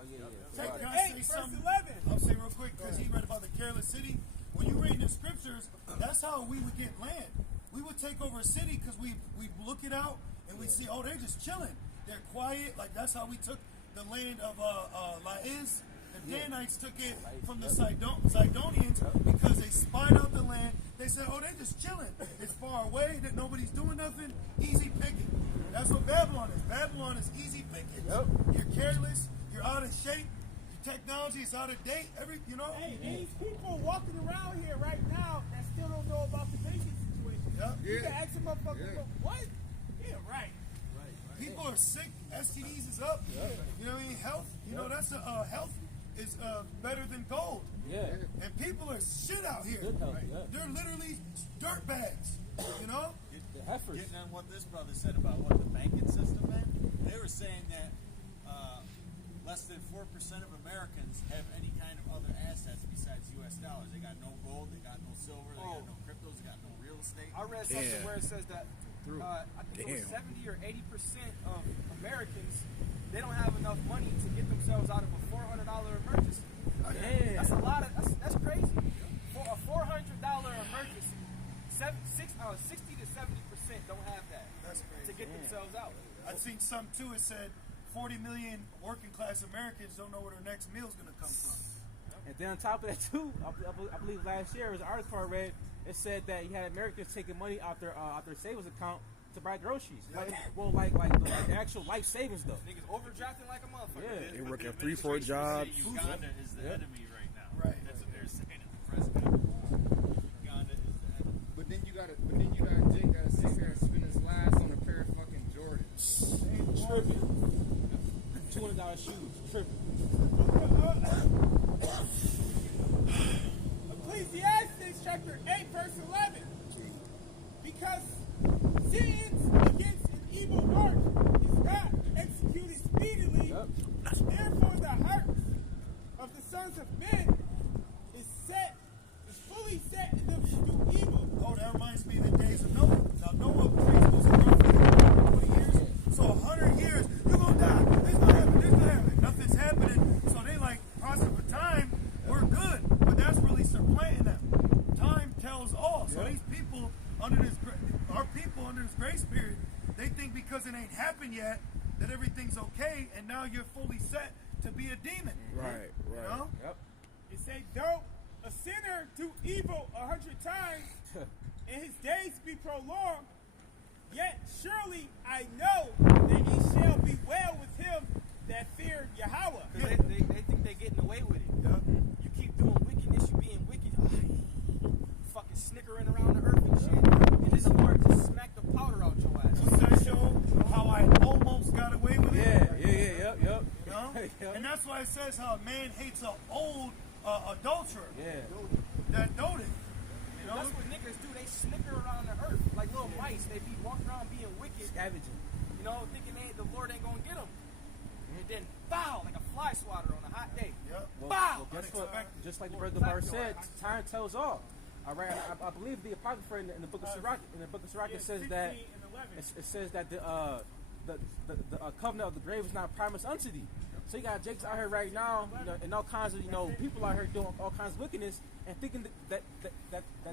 Oh yeah. Can I say 8, verse something? 11. I'll say real quick, because he read about the careless city. When you read the scriptures, that's how we would get land. We would take over a city because we look it out and we see, oh, they're just chilling. They're quiet. Like that's how we took the land of Laiz. The Danites took it from the Sidonians because they spied out the land. They said, oh, they're just chilling. It's far away, that nobody's doing nothing. Easy picking. That's what Babylon is. Babylon is easy picking. You're careless. You're out of shape. Your technology is out of date. Hey, these people walking around here right now that still don't know about the banking situation. You can ask them motherfuckers, what? Yeah, right. People are sick. STDs is up. You know what I mean? Health. That's health is better than gold. Yeah. And people are shit out here. Good health, They're literally dirt bags. The heifers. Getting on what this brother said about what the banking system, man, they were saying that less than 4% of Americans have any kind of other assets besides U.S. dollars. They got no gold, they got no silver, they got no cryptos, they got no real estate. I read something where it says that I think it was 70 or 80% of Americans, they don't have enough money to get themselves out of a $400 emergency. Damn. That's a lot of that's something too. It said 40 million working class Americans don't know where their next meal's gonna come from. And then on top of that too, I believe last year was an article I read. It said that you had Americans taking money out their savings account to buy groceries. Yep. Like actual life savings though. Niggas overdrafting like a motherfucker. Yeah. They work The at 3-4 jobs. Uganda is the enemy right now. Right. That's what they're saying. The president. Uganda is the enemy. But then you gotta Jake gotta sit here and spend his last on a pair of fucking Jordans. Tripping. $200 shoes. Tripping. Ecclesiastes chapter 8, verse 11. Because sins against an evil work is not executed speedily, therefore the hearts of the sons of men is fully set in them to do evil. Oh, that reminds me of the days of Noah. Now Noah preached was roughly 120 years. So 100 years, you're gonna die. This gonna happen. Nothing's happening. So they like, process of time, we're good. But that's really supplanting them. Time tells all. So these people under this, our people under this grace period, they think because it ain't happened yet that everything's okay, and now you're fully set to be a demon. Right. You know? Yep. It say, though a sinner do evil 100 times, and his days be prolonged, yet surely I know that it shall be well with him that fear Yahweh. Because they think they're getting away with it. Yeah. You keep doing wickedness, you being wicked. Fucking snickering around the earth and shit. And then the Lord just smack the powder out your ass. Does that show how I almost got away with it? Yep. You know? Yep. And that's why it says how a man hates an old adulterer Yeah. that doted. You know? That's what niggas do. They snicker around the earth like little mice. They be walking around being wicked, Scavenging. you know, thinking the Lord ain't gonna get them. And then bow like a fly swatter on a hot day. Yep. Bow. Guess what? Unexpected. Just like the brother Bar said, time tells all. All right. I believe the apocrypha in the book of Sirach. In the book of Sirach, it says 16 that and 11. it says that the covenant of the grave is not promised unto thee. So you got Jakes out here right now, and all kinds of people out here doing all kinds of wickedness and thinking that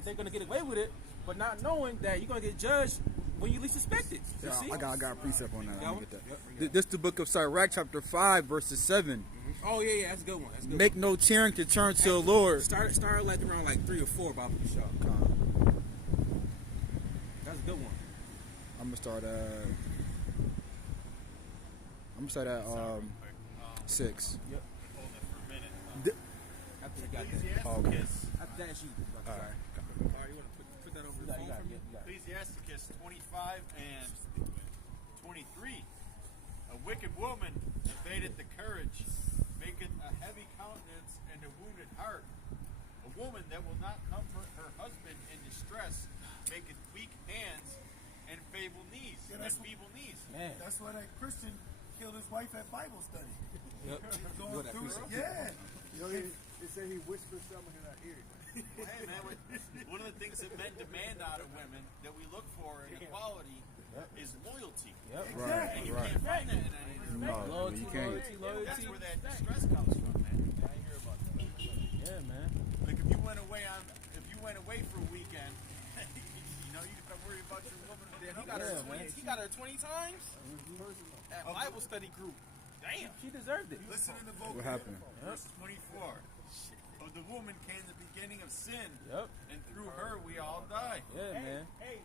they're gonna get away with it, but not knowing that you're gonna get judged when you least expect it. You see? I got a precept on that. Got Let me one? get that. Yep. This is the book of Sirach, chapter 5, verses 7. Oh yeah, that's a good one. That's a good Make no tearing to turn to the Lord. Start like around 3 or 4, Bob Shaw. That's a good one. I'm gonna start at 6. Yep. Hold it for a minute. After you got that. Ecclesiasticus, After that, you. All right. All right, you want to put that over the phone for me? Ecclesiasticus 25 and 23. A wicked woman evadeth the courage, maketh a heavy countenance and a wounded heart. A woman that will not comfort her husband in distress maketh weak hands and feeble knees. Yeah, and feeble knees. Man. That's why that Christian killed his wife at Bible study. Yep. Going through it. Yeah. They say he whispered something in her ear. Well, hey man, one of the things that men demand out of women that we look for in equality is loyalty. Yep. Right. And you Right. can't find that in any of No, Loyalty, you can't. loyalty. That's where that distress comes from, man. I ain't hear about that. Yeah, man. Like if you went away for a weekend, you know, you gotta worry about your woman. He got her 20 times at Bible study group. Damn. She deserved it. Listen in the vocal. What happened? Verse 24. Of the woman came the beginning of sin, Yep. and through her we all die. Yeah, man. Hey,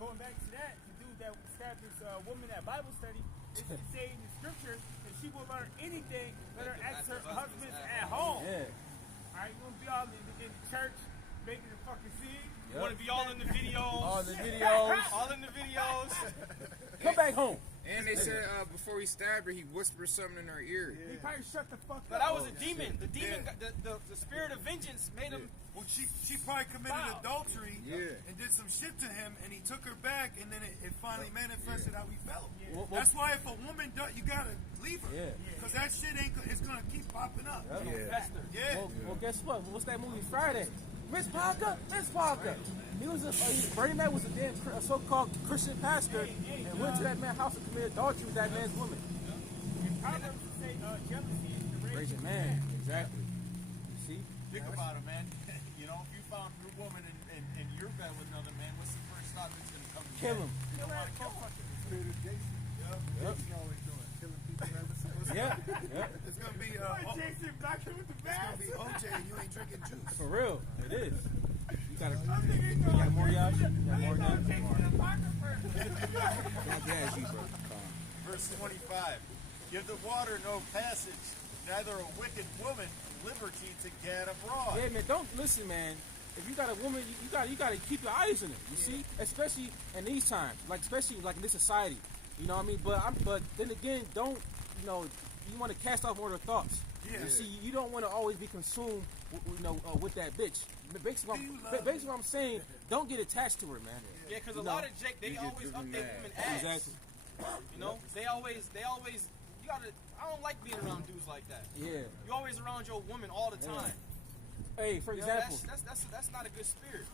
going back to that, the dude that stabbed this woman at Bible study, it say in the scripture that she will learn anything, let her ask her husband at home. Yeah. All right, you want to be all in the church making a fucking scene? You want to be all in the videos. All the videos. All in the videos. Come back home. And they said before he stabbed her, he whispered something in her ear. He probably shut the fuck But up. that was a demon. The demon, the spirit of vengeance made him. Well, she probably committed Wow. adultery Yeah. and did some shit to him, and he took her back, and then it finally manifested how he felt. Well, That's why if a woman does, you gotta leave her. Yeah. Because that shit it's gonna keep popping up. Yeah. Fester. Yeah. Well, guess what? What's that movie Friday? Miss Parker. He was Bernie Mac was a so-called Christian pastor and went to that man's house and committed adultery with that man's woman. Proverbs say jealousy is the rage Raising of man. Exactly. You see? Think about it, man. You know, if you found your woman in your bed with another man, what's the first thought that's going to come to Kill you? him. You don't want to kill him. Spirit of Jason. What you always doing? Killing people ever since. Yeah, yeah, It's gonna be Jason back here with the it's bass. gonna be OJ and you ain't drinking juice. for real, it is. You gotta. I'm thinking You got more, Yash? You got more, Jason Yash? in the pocket first. Yeah, you, bro. Verse 25. Give the water no passage, neither a wicked woman liberty to gad abroad. Yeah, man. Don't listen, man. If you got a woman, you gotta keep your eyes on it. You see, especially in these times, like especially like in this society. You know what I mean? But then again, don't you want to cast off more of the thoughts. Yeah. You see, you don't want to always be consumed, with that bitch. Basically, what I'm saying, don't get attached to her, man. Yeah, because a lot of Jake, they always update women ass. Exactly. You know, they always. You gotta. I don't like being around dudes like that. Yeah. You always around your woman all the time. Hey, for You know, example, that's not a good spirit.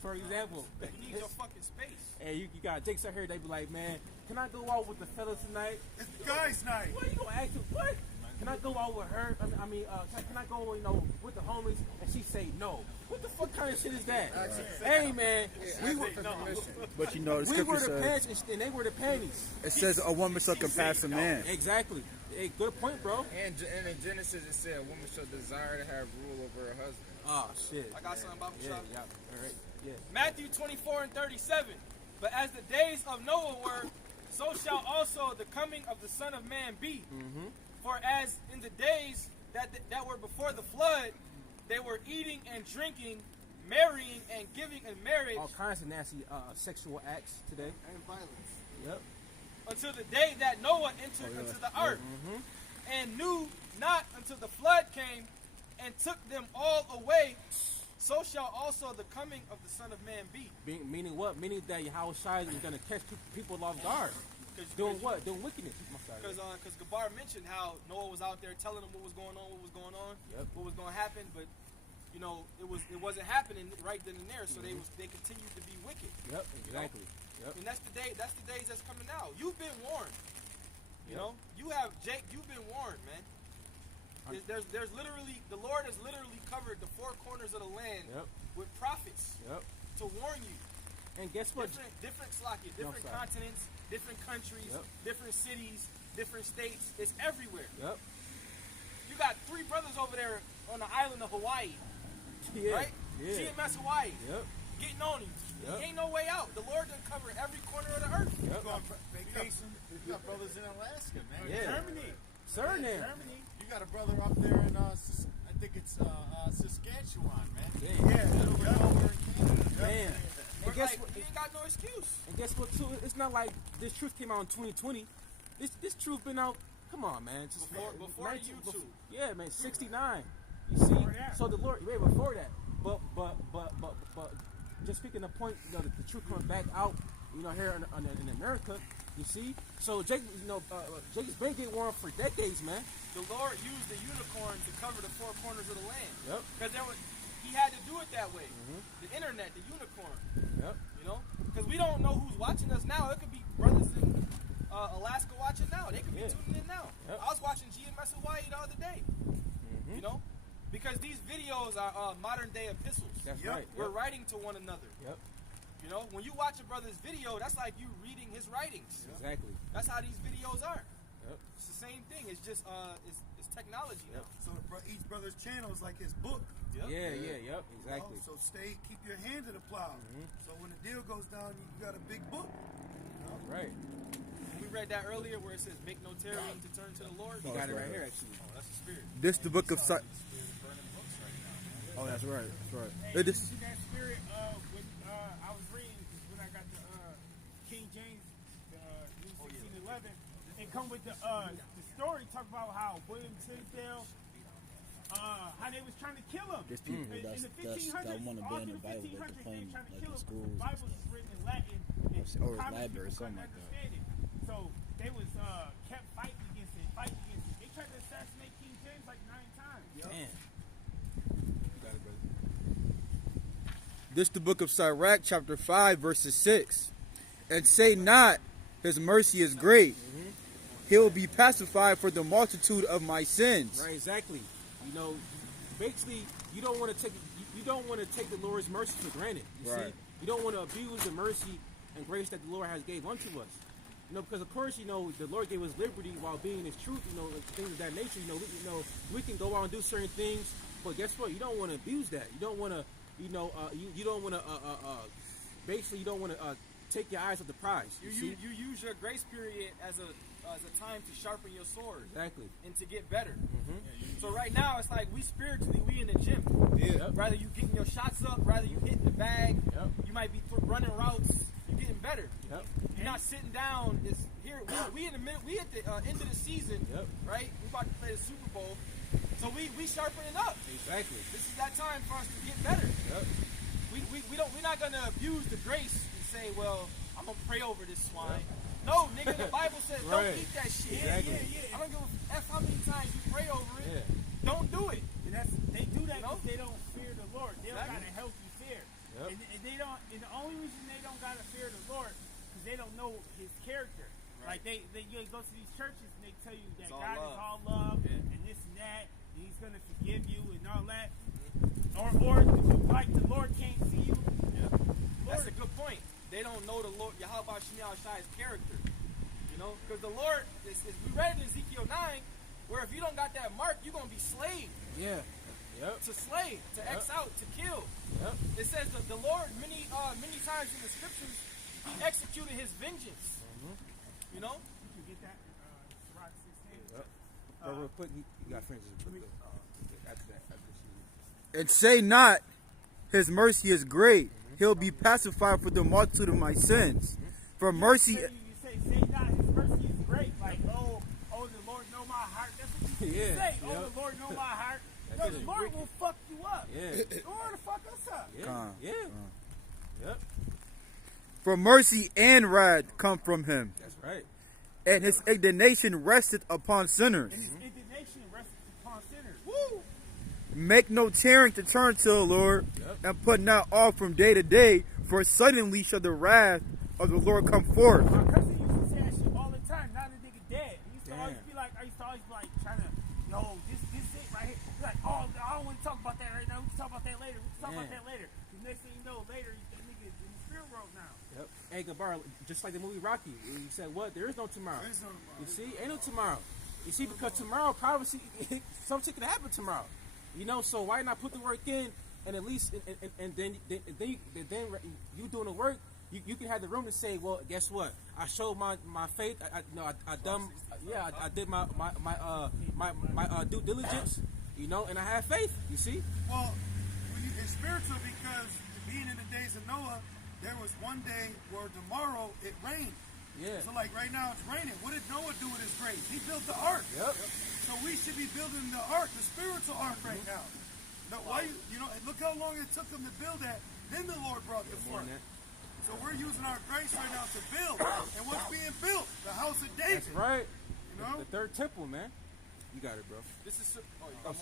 for example, You need your fucking space. hey, you got Jake's out here. They be like, man, can I go out with the fellas tonight? It's guys' night. What you gonna ask her? What? Can I go out with her? Can I go, with the homies? And she say no. What the fuck kind of shit is that? Hey, man, we were But you know, the we were scripture the says, pants and they were the panties. it says a woman shall compass a man. Exactly. Hey, good point, bro. And in Genesis, it said a woman shall desire to have rule over her husband. Oh shit. I got something about Yeah, Shop. yeah, all right, yeah. Matthew 24:37. But as the days of Noah were, so shall also the coming of the Son of Man be. For as in the days that were before the flood, they were eating and drinking, marrying and giving in marriage All kinds of nasty sexual acts today. And violence. Yep. until the day that Noah entered into the ark, and knew not until the flood came and took them all away. So shall also the coming of the Son of Man be. Meaning what? Meaning that Yahweh Shai is going to catch people off guard. Doing what? Doing wickedness. Because Gabar mentioned how Noah was out there telling them what was going on, Yep. what was going to happen, but it wasn't happening right then and there. So they continued to be wicked. Yep, exactly. Yep. And that's the days that's coming now. You've been warned. You know, you have Jake. You've been warned, man. There's literally, the Lord has literally covered the four corners of the land with prophets to warn you. And guess what? Different continents, different countries, different cities, different states. It's everywhere. Yep. You got 3 brothers over there on the island of Hawaii, right? Yeah. GMS Hawaii, Yep. getting on you. Yep. Ain't no way out. The Lord done cover every corner of the earth. Yep. Vacation. You got brothers in Alaska, man. Yeah. Germany. Suriname. Germany. You got a brother up there in I think it's Saskatchewan, man. Damn. Over in Canada. Man. And guess what? You ain't got no excuse. And guess what? Too, it's not like this truth came out in 2020. This truth been out. Come on, man. Just Before 19 YouTube. Yeah, man. 69. You see? So the Lord, way before that. But just speaking the point, the truth coming back out. Here in America. You see? So Jake's been getting warned for decades, man. The Lord used the unicorn to cover the 4 corners of the land. Yep. Because he had to do it that way. The internet, the unicorn. Yep. Because we don't know who's watching us now. It could be brothers in Alaska watching now. They could be tuning in now. Yep. I was watching GMS Hawaii the other day. Because these videos are modern day epistles. That's right. We're writing to one another. Yep. When you watch a brother's video, that's like you reading his writings. Exactly. That's how these videos are. Yep. It's the same thing. It's just it's technology now. So each brother's channel is like his book. Yep. Yep. Exactly. So keep your hand to the plow. So when the deal goes down, you got a big book. Right. We read that earlier where it says, "Make no tarrying to turn to the Lord." You got it right here, actually. Oh, that's the spirit. This the book of Spirit of burning books right now. Oh, that's right. That's right. Hey, This- see that spirit when I was reading, when I got the King James, New 1611, it come with the story, talk about how William Tisdale, how they was trying to kill him. There's people in that's, the that 1500s, want to all ban through the Bible, they 1500s, they claim trying to like kill in him. schools The and Bible is stuff. written in Latin. Or common library or people something couldn't like that. understand it. So they was kept fighting against it. They tried to assassinate King James like 9 times. Damn. This the book of Sirach, chapter 5, verses 6. And say not, his mercy is great. He will be pacified for the multitude of my sins. Right. Exactly. Basically, you don't want to take the Lord's mercy for granted. You see, Right. you don't want to abuse the mercy and grace that the Lord has gave unto us. You know, because of course, you know, the Lord gave us liberty while being His truth. You know, like things of that nature. You know, we can go out and do certain things, but guess what? You don't want to abuse that. You don't want to, you don't want to, basically, you don't want to take your eyes off the prize. You use your grace period as a time to sharpen your sword. Exactly. And to get better. Mm-hmm. So right now, it's like we spiritually, we in the gym. Yeah. Yep. Rather you getting your shots up, rather you hitting the bag. Yep. You might be running routes. You're getting better. Yep. You're not sitting down. It's here. We in the middle. We at the end of the season. Yep. Right. We about to play the Super Bowl. So we sharpening up. Exactly. This is that time for us to get better. Yep. We're not gonna abuse the grace and say, well, I'm gonna pray over this swine. Yep. No, nigga, the Bible says don't Right. eat that shit. Exactly. I don't give a F how many times you pray over it. Yeah. Don't do it. And they do that You know? because they don't fear the Lord. They don't Exactly. got a healthy fear. Yep. And they don't. And the only reason they don't got to fear the Lord because they don't know His character. Right. Like you go to these churches and they tell you that It's all God love. is all love Yeah. and this and that, and He's gonna forgive you and all that. Or like the Lord can't see you. Yeah. Lord, That's a good point. They don't know the Lord, Yahweh Shemiah Shai's character. You know, because the Lord we read in Ezekiel 9, where if you don't got that mark, you're gonna be slave. Yeah. Yep. To slay, to X out, to kill. Yep. It says that the Lord many times in the scriptures He executed His vengeance. Mm-hmm. You know. you can get that in Sirach 16. Yep. But real quick, you got friends after that. And say not, His mercy is great. He'll be pacified for the multitude of my sins. For mercy. You say not His mercy is great. Like, oh, the Lord know my heart. That's what you Yeah. say. Oh, Yep. the Lord know my heart. That No, shit the is Lord wicked. will fuck you up. Yeah. Lord will fuck us up. Yeah. Yeah. Yep. For mercy and wrath come from Him. That's right. And His indignation rested upon sinners. And His indignation rests upon sinners. Woo! Make no tearing to turn to the Lord, Yep. and put not off from day to day, for suddenly shall the wrath of the Lord come forth. My cousin used to say that shit all the time. Now the nigga dead. He used to Damn. always be like, trying to, yo, this it right here. He's like, oh, I don't want to talk about that right now. We can talk about that later. We can talk about that later. The next thing you know, later, that nigga is in the spirit world now. Yep. Hey, Gabar, just like the movie Rocky, he said, "What? There is no tomorrow." There is no tomorrow. You see, ain't no tomorrow. You see, because tomorrow, probably some shit could happen tomorrow. You know, so why not put the work in, and at least, and then you doing the work, you can have the room to say, well, guess what? I showed my faith. I did my due diligence. You know, and I have faith. You see. Well, it's spiritual because being in the days of Noah, there was one day where tomorrow it rained. Yeah. So like right now it's raining. What did Noah do with his grace? He built the ark. Yep. So we should be building the ark, the spiritual ark right now. No, why look how long it took them to build that. Then the Lord brought the flood. So we're using our grace right now to build. And what's being built? The house of David. That's right. You know? The third temple, man. You got it, bro. This is. Oh, you got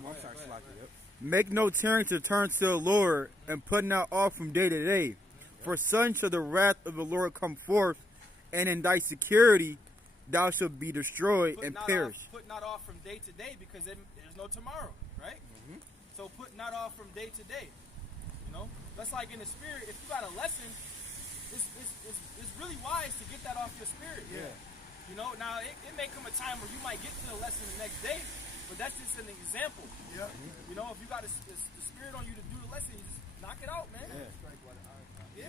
more? I'm sorry, Slocky. Yep. Make no tearing to turn to the Lord, and put not off from day to day. For sudden shall the wrath of the Lord come forth, and in thy security thou shalt be destroyed and perish. Put not off from day to day because there's no tomorrow, right? So put not off from day to day. You know, that's like in the spirit. If you got a lesson, it's really wise to get that off your spirit. Yeah. You know, now it may come a time where you might get to the lesson the next day, but that's just an example. Yeah. You know, if you got the spirit on you to do the lesson, you just knock it out, man. Yeah.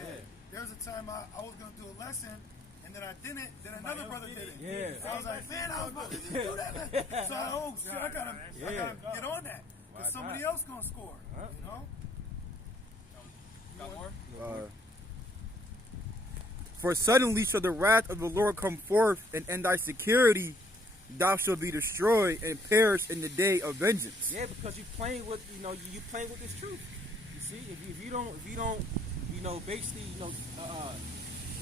There was a time I was going to do a lesson, and then I didn't. Then another brother did it. Yeah. So I was like, man, I was about to just do that. So I gotta get on that. Because somebody else going to score. You know? Got more? For suddenly shall the wrath of the Lord come forth, and in thy security thou shalt be destroyed and perish in the day of vengeance. Yeah, because you playing with you playing with this truth. You see, if you don't basically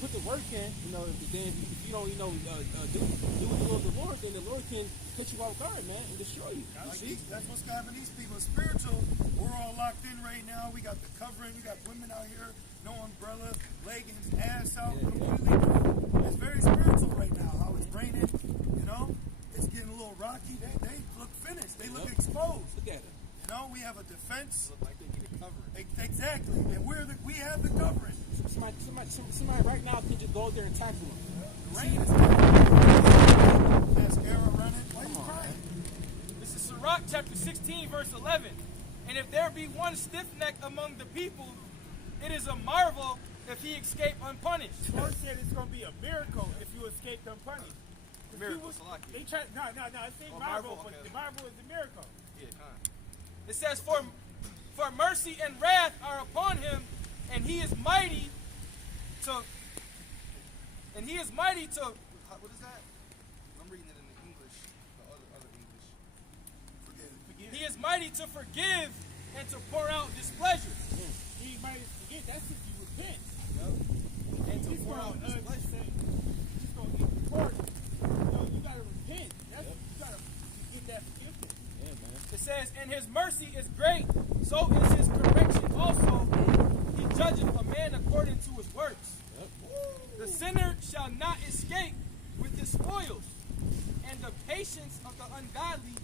put the work in, then if you don't do the will of the Lord, then the Lord can catch you off guard, man, and destroy you. You see? That's what's happening. These people spiritual. We're all locked in right now. We got the covering. You got women out here, no umbrella, leggings, ass out, completely. It's very spiritual right now. How it's raining, it's getting a little rocky. They look finished. They look exposed. Look at it. We have a defense. Look like they need a covering. Exactly, and we have the covering. Somebody right now can just go out there and tackle him. You rain. Mascara running. Why you crying? This is Sirach chapter 16, verse 11. And if there be one stiff neck among the people, it is a marvel if he escape unpunished. Lord said it's going to be a miracle if you escape unpunished. Miracle, People, Salaki. they try, no, it says Oh, marvel, marvel, but okay. the marvel is the miracle. Yeah, it says, for mercy and wrath are upon him, and he is mighty to, what is that? I'm reading it in the English, the other English. He is mighty to forgive and to pour out displeasure. He might forget, that's if you repent. And to He's pour out gonna, displeasure. he's going to get recorded. You got to repent. You got to get that forgiveness. It says, and his mercy is great, so is his correction also. He judgeth a man according to his works. The sinner shall not escape with his spoils, and the patience of the ungodly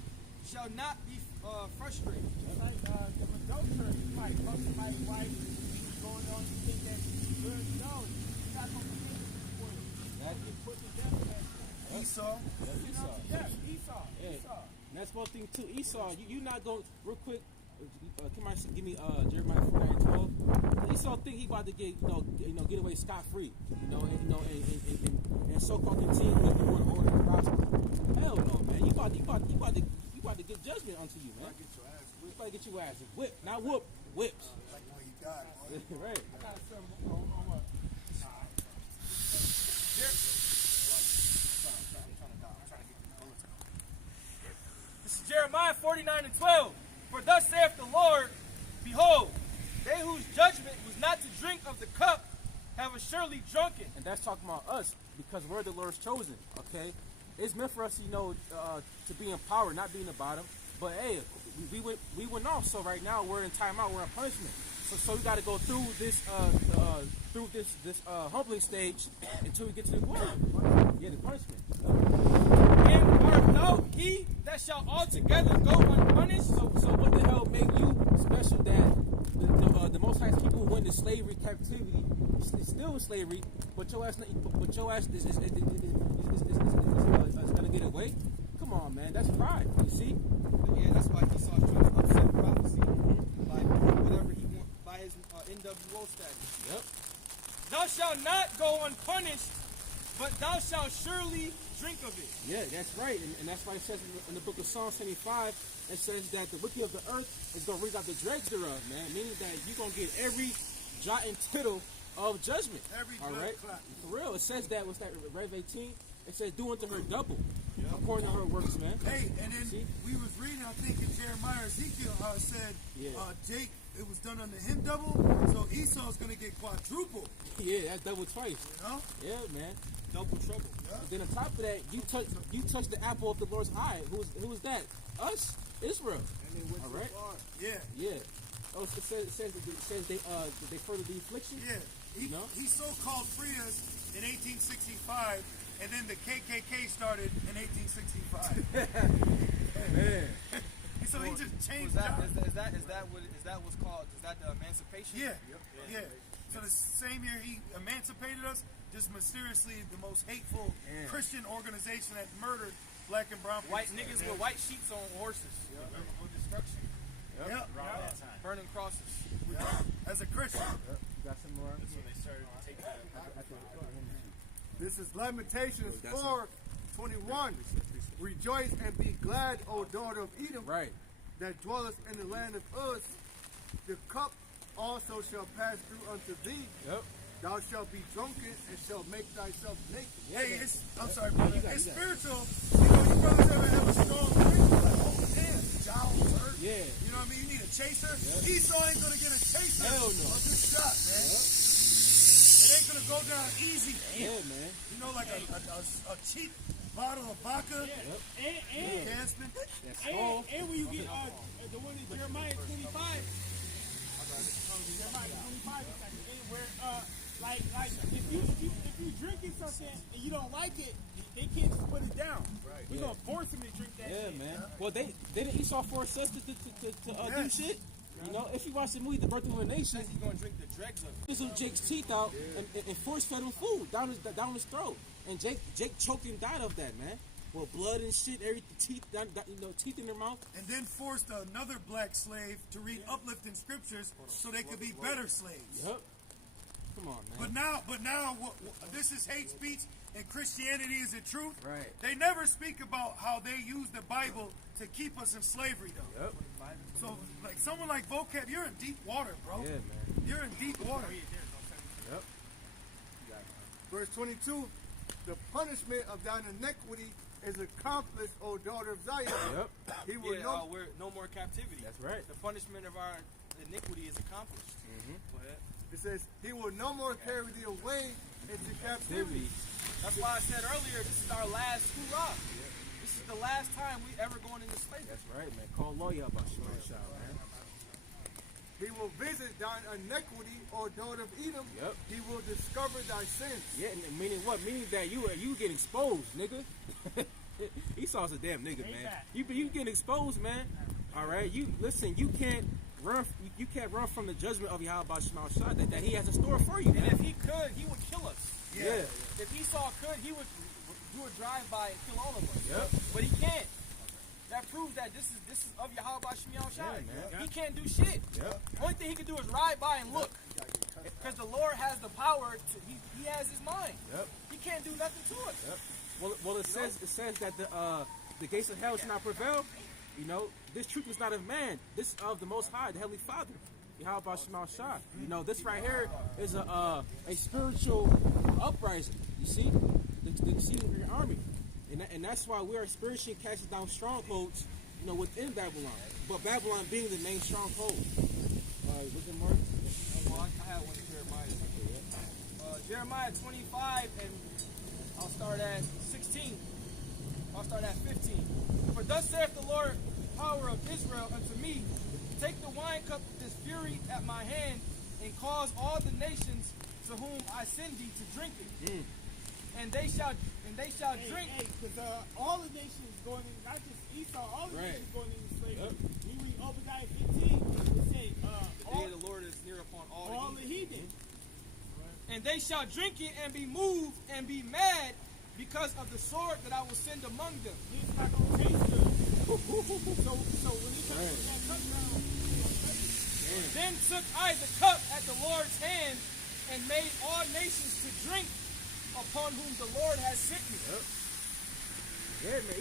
shall not be frustrated. It's like the adulterer, you might fuck somebody's wife, going on to think that she's good. No, you're not going to forget the spoils. You put to death for that. Esau. Esau. And that's one thing too. Esau, you not go real quick. Come on, give me Jeremiah 49:12. Esau think he about to get get away scot free. And so-called continue with the word order and prosper. Hell no, man. You about to get judgment unto you, man. You about to get your ass whipped, not whoop, whips. Like what you got, boy. Right. I got something on what? This is Jeremiah 49:12. For thus saith the Lord, behold, they whose judgment was not to drink of the cup have assuredly drunken. And that's talking about us, because we're the Lord's chosen, okay? It's meant for us, to be in power, not be in the bottom. But hey, we went off, so right now we're in timeout, we're in punishment. So we got to go through this humbling stage until we get to the glory. Yeah, the punishment. And art thou he that shall altogether go unpunished? So what the hell make you special that the Most High's people went into slavery, captivity, still in slavery, but your ass is gonna get away? Come on, man, that's pride. You see? Yeah, that's why Esau's trying to upset prophecy by whatever he wants, by his NWO status. Yep. Thou shalt not go unpunished, but thou shalt surely drink of it. Yeah, that's right. And that's why it says in the book of Psalm 75, it says that the wicked of the earth is going to reap out the dregs thereof, man. Meaning that you're going to get every jot and tittle of judgment. Every all blood right? clot. For real. It says that, what's that, Rev 18? It says, do unto her double, according to her works, man. Hey, and then See? we was reading, I think, in Jeremiah, Ezekiel, how it said, Jake, it was done unto him double, so Esau's going to get quadruple. Yeah, that's double twice. You know? Yeah, man. Double trouble. Yeah. And then on top of that, you touch the apple of the Lord's eye. Who was that? Us, Israel. All right. Yeah. Yeah. Oh, it says they further the affliction. Yeah. He so-called freed us in 1865, and then the KKK started in 1865. Man. So he just changed Is that jobs. what's called? Is that the emancipation? Yeah. So the same year he emancipated us, just mysteriously the most hateful Christian organization that murdered black and brown people. White niggas with white sheets on horses. On destruction. Yep. Around that time. Burning crosses. As a Christian. Got some more? That's when they started taking that. This is Lamentations 4:21. Rejoice and be glad, O daughter of Edom, Right. that dwellest in the land of Uz. The cup also shall pass through unto thee. Yep. Thou shalt be drunken and shalt make thyself naked. Hey, I'm sorry, brother. It's spiritual. You brothers ever have a strong drink? Like, oh, damn, jowls hurt. Yeah. You know what I mean? You need a chaser. Esau ain't going to get a chaser. Hell no. Of this shot, man. It ain't going to go down easy. Yeah, man. You know, like a cheap bottle of vodka. And Gasping. when you get the one in Jeremiah 25, Jeremiah 25 is like where like if you drinking something and you don't like it, they can't just put it down. Right. We're gonna force them to drink that. Yeah, shit. man. Well, didn't Esau force us to do shit? You know, if you watch the movie The Birth of a Nation, He's gonna drink the dregs of it. this was Jake's teeth out and force fed him food down his throat. And Jake choked and died of that, man. Well, blood and shit, every teeth, teeth in their mouth. And then forced another black slave to read uplifting scriptures so they could be better slaves. Yep. Come on, man. But now, this is hate speech, and Christianity is the truth. Right. They never speak about how they use the Bible to keep us in slavery, though. Yep. So, like someone like Vocab, you're in deep water, bro. Yeah, man. You're in deep water. Yep. Verse 22, the punishment of thine iniquity is accomplished, O daughter of Zion. Yep. He will We're no more captivity. That's right. The punishment of our iniquity is accomplished. Go ahead. It says, he will no more carry thee away into captivity. That's why I said earlier, this is our last hoorah. This is the last time we ever going into slavery. That's right, man. Call lawyer about Shemashah, man. He will visit thine iniquity, O daughter of Edom. Yep. He will discover thy sins. Yeah, meaning what? Meaning that you get exposed, nigga. Esau's a damn nigga, man. You getting exposed, man. All right, you listen. You can't run. You can't run from the judgment of Yahweh Shemashah that he has in store for you. And if he could, he would kill us. Yeah. If Esau could, he would drive by and kill all of us. Yep. But he can't. That proves that this is of Yahweh Shemashah. Yeah, man. He can't do shit. Yep. Only thing he can do is ride by and look. Because the Lord has the power to. He has his mind. Yep. He can't do nothing to us. Yep. Well, it says that the gates of hell shall not prevail. You know, this truth is not of man. This is of the Most High, the Heavenly Father. Yahweh Shemashah. You know, this right here is a spiritual uprising. You see, the Syrian army, and that's why we are spiritually casting down strongholds. You know, within Babylon, but Babylon being the main stronghold. Was it Mark? Well, I had one Jeremiah. Jeremiah 25, and I'll start at 16. I'll start at 15. For thus saith the Lord, power of Israel, unto me, take the wine cup of this fury at my hand, and cause all the nations to whom I send thee to drink it. And they shall drink. Because all the nations going in, not just Esau, all the nations going into slavery. We read Obadiah 15, it say, The day of the Lord is near upon all the heathen. And they shall drink it and be moved and be mad because of the sword that I will send among them. It's not going to taste good. So when you come to that cup down, Then took I the cup at the Lord's hand and made all nations to drink upon whom the Lord has sent me. Yep. Yeah, man.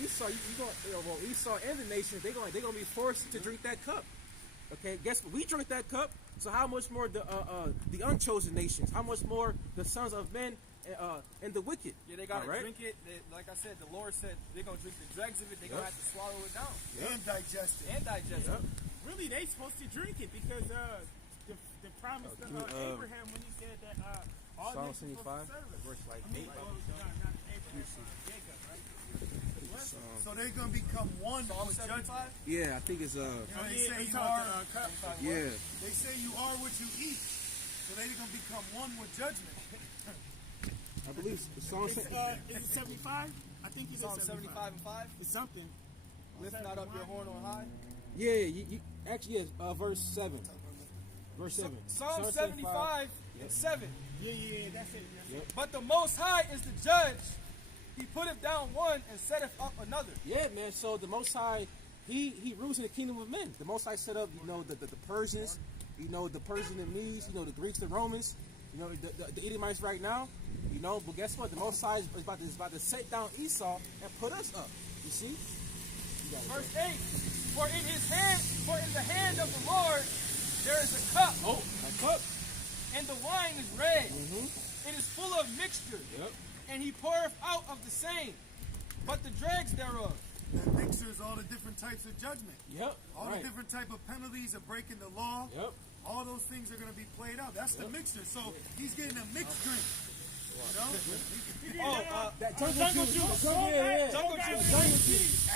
Esau and the nations, they're gonna be forced to drink that cup. Okay, guess what? We drink that cup. So how much more the unchosen nations? How much more the sons of men and the wicked? Yeah, they gotta drink it. Like I said, the Lord said they're gonna drink the dregs of it. They're gonna have to swallow it down And digest it. really they supposed to drink it because the promise to Abraham when he said that all Psalm nations 75, supposed to serve us. verse like 8. Not Abraham, Jacob, right? So they're going to become one with judgment. Yeah, I think it's You know, they say he you talked are. to, yeah. They say you are what you eat. So they're going to become one with judgment. I believe Psalm is it 75? I think he said Psalm 75 and 5. It's something. Lift not up your horn on high. Yeah, actually, yes, verse 7. Verse 7. Psalm 75 and 7. Yeah, that's it. But the Most High is the judge. He putteth down one and setteth up another. Yeah, man. So the Most High, he rules in the kingdom of men. The Most High set up, the Persians, the Persian and Medes, the Greeks, the Romans, the Edomites right now, But guess what? The Most High is about to set down Esau and put us up. You see? Verse 8. For in the hand of the Lord there is a cup. Oh, a cup. And the wine is red. It is full of mixture. Yep. And he poureth out of the same, but the dregs thereof. That mixtures all the different types of judgment. Yep. All the different type of penalties of breaking the law. Yep. All those things are going to be played out. That's the mixture. So he's getting a mixed drink. That jungle juice. Jungle juice.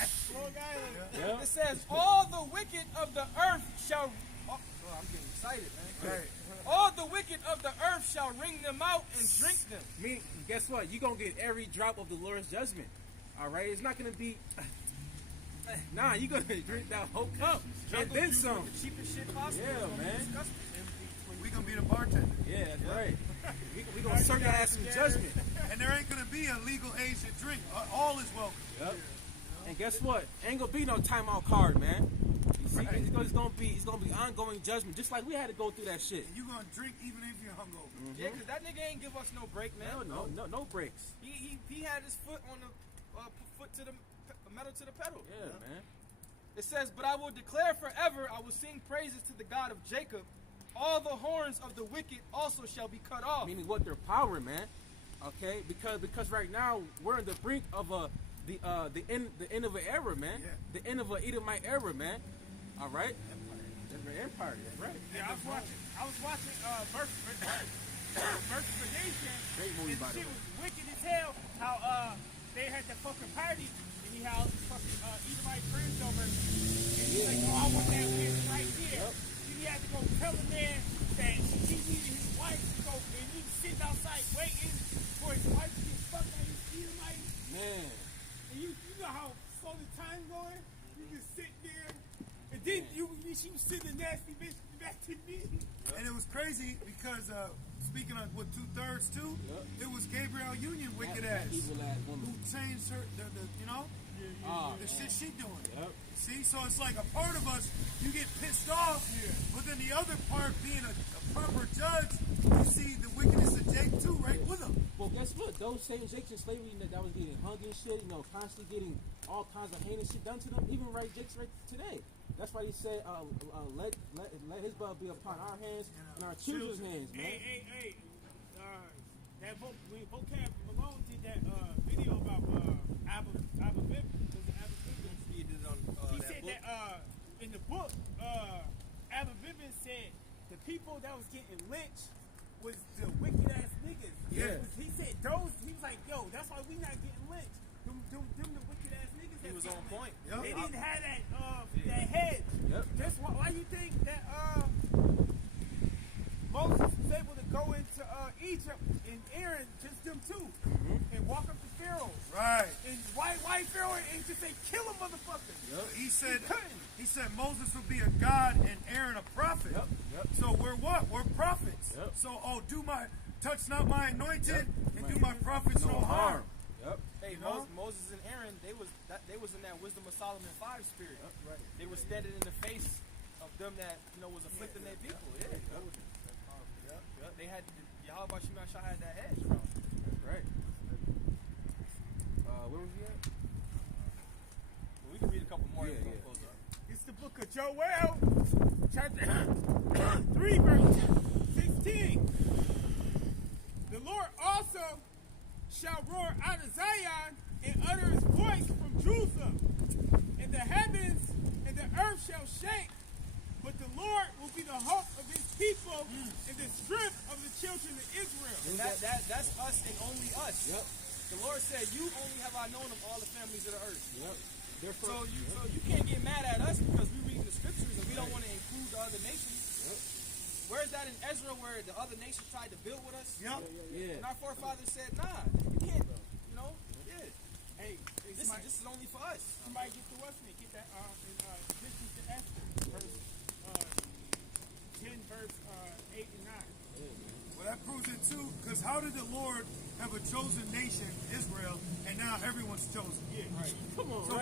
Yeah. It says, all the wicked of the earth shall... Oh, I'm getting excited, man. Right. All the wicked of the earth shall wring them out and drink them. Meaning, guess what? You're going to get every drop of the Lord's judgment. All right? It's not going to be... Nah, you're going to drink that whole cup. And then some. The cheapest shit possible. Yeah, man. Disgusting. We're going to be the bartender. Yeah, that's right. We gonna serve your ass some judgment. And there ain't gonna be a legal age to drink. All is welcome. Yep. And guess what? Ain't gonna be no timeout card, man. You see, it's gonna be ongoing judgment, just like we had to go through that shit. And you gonna drink even if you're hungover. Yeah, because that nigga ain't give us no break, man. No breaks. He had his foot on the foot to the metal to the pedal. Yeah, man. It says, "But I will declare forever, I will sing praises to the God of Jacob. All the horns of the wicked also shall be cut off." Meaning what? Their power, man. Okay, because right now we're in the brink of the end of an era, man. Yeah. The end of an Edomite era, man. All right. Empire. That's right. Yeah, I was watching Birth of a Nation. Great movie, and by the shit way. was wicked as hell. How they had that fucking party and he had all these fucking Edomite friends over. And he's like, "Oh, I want that bitch right there." Then he had to go tell the man that he needed his wife to go, and he was sitting outside waiting for his wife to get fucked by these Edomite. Man. And you know how slow the time going? You just sit there, and then she was sitting a nasty bitch back to me. And it was crazy because speaking of what 2/3 too, it was Gabrielle Union wicked ass Evil ass who woman. changed her the shit she doing. Yep. See, so it's like a part of us you get pissed off, but then the other part being a proper judge, you see the wickedness of Jake too, right with him. Well, guess what? Those same Jakes in slavery that was getting hung and shit, constantly getting all kinds of heinous shit done to them, even right Jakes right today. That's why he said, let his blood be upon our hands and our children's hands, man. Hey. That when Vocab Malone did that video about Abba Bib, He did it on he that said book. that in the book, Abba Bivin said the people that was getting lynched was the wicked ass niggas. Yeah. He said those. He was like, "Yo, that's why we not getting lynched. Them the wicked ass niggas." He was on point. Yep. They didn't have that hedge. Yep. That's why you think that Moses was able to go into Egypt and Aaron, just them two, and walk up to Pharaoh. Right. And why Pharaoh ain't just say kill them motherfuckers? He said couldn't. he said Moses would be a god and Aaron a prophet. Yep. So we're what? We're prophets. Yep. So touch not my anointed and do my prophets no harm. Yep. Hey, You know? Moses and Aaron, they was in that Wisdom of Solomon 5 spirit. Right. They were standing in the face of them that was afflicting their people. Yeah. Yep. They had Yahweh Shemashah had that edge, bro. Right. Where was he at? Well, we can read a couple more. Yeah, and we'll yeah. close up. It's the book of Joel, chapter 3, verse 16. The Lord also shall roar out of Zion and utter his voice from Jerusalem, and the heavens and the earth shall shake, but the Lord will be the hope of his people and the strength of the children of Israel. And that's us and only us. Yep. The Lord said, "You only have I known of all the families of the earth." Yep. So you can't get mad at us because we read the scriptures and we don't want to include the other nations. Where is that in Ezra where the other nations tried to build with us? Yep. Yeah. And our forefathers said, "Nah, you can't." Hey, This is only for us. somebody get the what's name? Get that this is the Esther, verse 10, verse 8 and 9. Well, that proves it too, because how did the Lord have a chosen nation, Israel, and now everyone's chosen? Yeah, right. Come on. So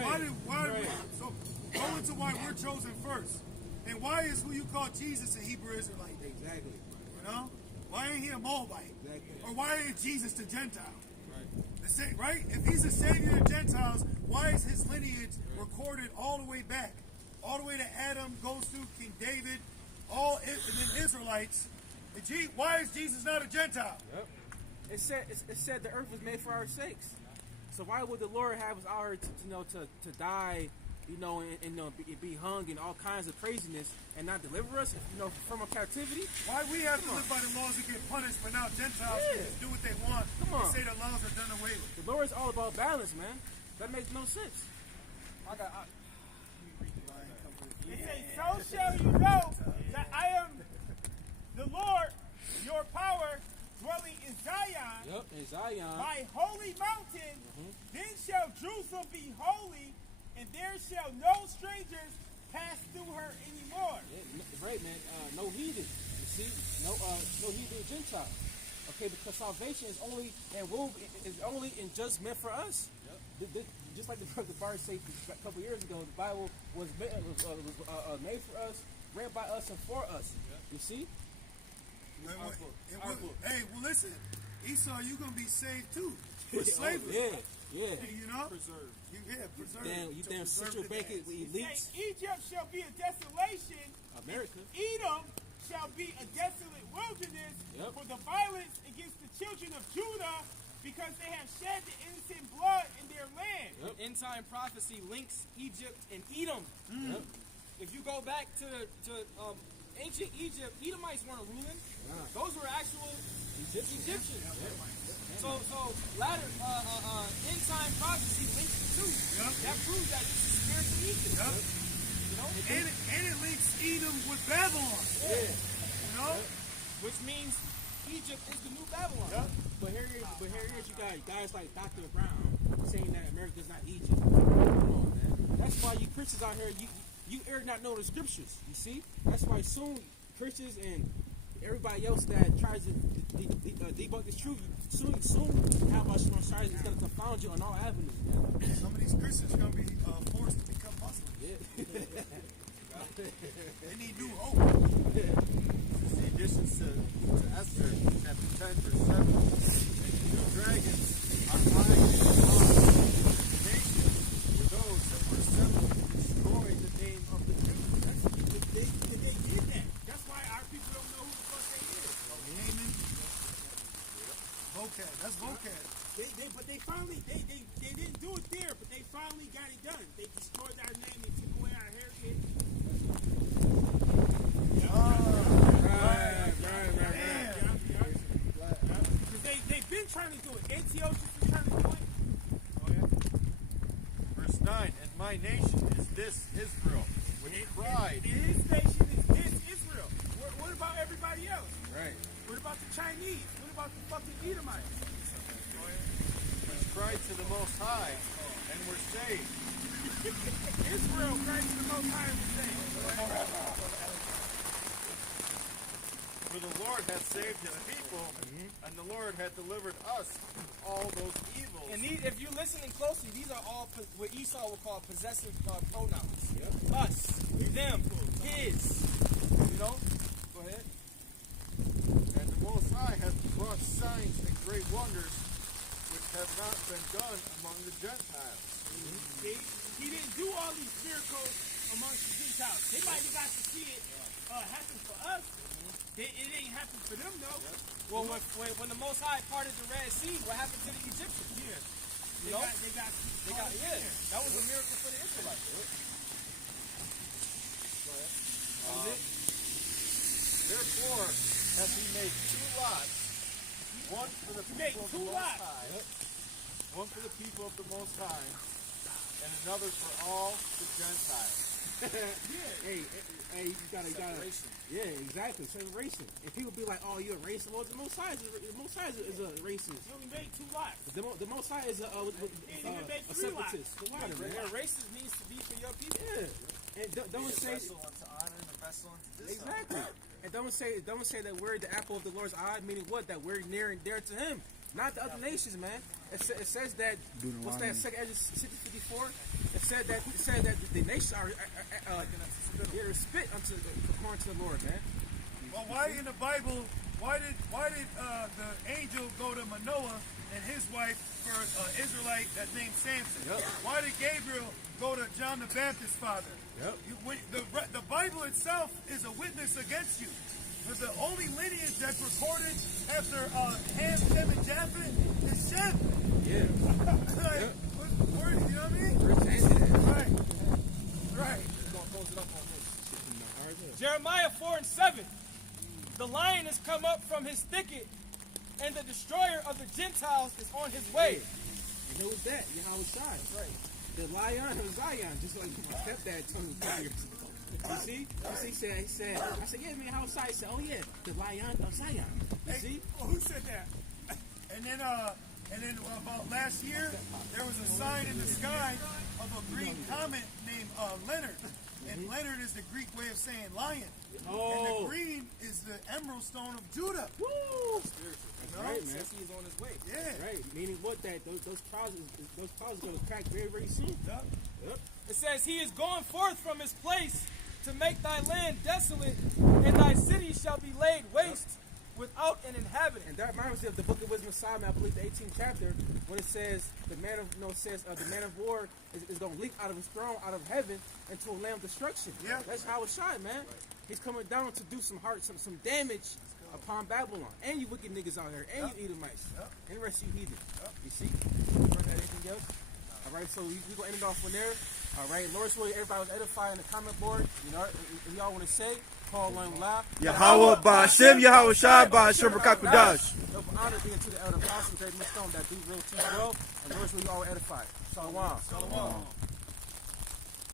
so go into why we're chosen first. And why is who you call Jesus a Hebrew Israelite? Exactly. You know? Why ain't he a Moabite? Exactly. Or why ain't Jesus the Gentile? Right? If he's a savior of Gentiles, why is his lineage recorded all the way back? All the way to Adam, goes through King David, and then Israelites. Why is Jesus not a Gentile? Yep. It said the earth was made for our sakes. So why would the Lord have us out here to die, and be hung and all kinds of craziness and not deliver us, from our captivity? Why we have to live by the laws and get punished, but now Gentiles can just do what they want Come on. and say the laws are done away with? The Lord is all about balance, man. That makes no sense. It says, "So shall you know that I am the Lord, your power, dwelling in Zion, Yep. In Zion. my holy mountain. Then shall Jerusalem be holy, and there shall no strangers pass through her anymore." Yeah, right, man. No heathen. You see, no heathen Gentile. Okay, because salvation is only and just meant for us. Just like the Bible said a couple years ago, the Bible was made for us, read by us, and for us. You see? Hey, well, listen, Esau, you're gonna be saved too for slavery. Yeah. You know, Preserved. preserved. You damn sit your bacon with elites. Egypt shall be a desolation. America. Edom shall be a desolate wilderness Yep. for the violence against the children of Judah, because they have shed the innocent blood in their land. Yep. End time prophecy links Egypt and Edom. Yep. If you go back to ancient Egypt, Edomites weren't ruling. Those were actual Egyptians. So latter end time prophecy links the two. That proves that this is spiritual Egypt. You know, And it links Edom with Babylon. You know, which means Egypt is the new Babylon. But here is you guys like Dr. Brown saying that America is not Egypt. Come on, man. That's why you Christians out here, you not know the scriptures. You see? That's why soon Christians and everybody else that tries to debunk this truth, soon how about Shalom Shires is going to confound you on all avenues, man. some of these Christians are gonna be forced to become Muslims. Yeah. They need new hope. The additions to Esther, chapter 10, verse 7. And the dragons are high and strong. The nations were those that were assembled to destroy the name of the Jews. They did that. That's why our people don't know who the fuck they is. Haman. Vocab. That's vocab. But they finally, they didn't do it there, but they finally got it done. They destroyed our name, they took away our heritage. Because they've been trying to do it. Antiochus was trying to do it. Verse 9. And my nation is this Israel, which cried. And his nation is this Israel. What about everybody else? Right. What about the Chinese? What about the fucking Edomites? Which cried to the Most High, and were saved. Israel cried to the Most High and was saved. For the Lord hath saved his people, and the Lord hath delivered us from all those evils. And if you're listening closely, these are all what Esau would call possessive pronouns. Us, them, his. You know? Go ahead. And the Most High hath wrought signs and great wonders, which have not been done among the Gentiles. He didn't do all these miracles amongst the Gentiles. They might have got to see it happen for us. It ain't happened for them though. Well, when the Most High parted the Red Sea, what happened to the Egyptians? They got That was a miracle for the Israelites. Therefore hath he made two lots, one for the people of the Most High, one for the people of the Most High, and another for all the Gentiles. Hey, you gotta. Yeah, exactly. Separation. And people be like, "Oh, you're a racist." Well, the Most High is a racist. He only made two lots. The Most High is a separatist. The water, man. Yeah, racist means to be for your people. Yeah. And don't say Vessel unto honor and a vessel unto dishonor. exactly. And don't say that we're the apple of the Lord's eye, meaning what? That we're near and dear to Him, not the other nations, man. It says that. What's that? Second Ezra 6:54. It said that the nations are they're spit unto according to the Lord, man. Well, why in the Bible? Why did the angel go to Manoah and his wife for an Israelite that named Samson? Why did Gabriel go to John the Baptist's father? The Bible itself is a witness against you. Because the only lineage that's recorded after Ham, Shem, and Japheth is Shem. Yeah. Like, where, you know what I mean? Right. Right. Jeremiah 4:7. The lion has come up from his thicket, and the destroyer of the Gentiles is on his way. And who was that? Yahweh Shai. Right. The lion of Zion, just like my stepdad told me 5 years ago. You see? He said, I said, yeah, man, how Shai? He said, oh yeah, the lion of Zion. You see? Well, who said that? And then about last year, there was a sign in the sky of a green comet named Leonard. And Leonard is the Greek way of saying lion. Oh. And the green is the emerald stone of Judah. Woo! You know? Right, man. He is on his way. Yeah. Right. Meaning what? That those clouds are going to crack very, very soon. Yep. Yep. It says, he is going forth from his place to make thy land desolate, and thy city shall be laid waste without an inhabitant. And that reminds me of the Book of Wisdom of Solomon, I believe the 18th chapter, when it says the man of the man of war is going to leap out of his throne, out of heaven, into a land of destruction. Yeah. That's how it shine, man. He's coming down to do some damage upon Babylon, and you wicked niggas out here, and you Edomites, and the rest of you heathen. You see? Anything else? All right, so we gonna end it off from there. All right, Lord's willing, everybody was edified in the comment board. You know, if y'all want to say, call line loud. Yahweh Ba'ashem, Yahweh Shai, Ba'ashem Rakakadash. No honor being to the elder apostles, great Stone that do real teach well, and Lord's willing, you all were edified. Shalom. Shalom.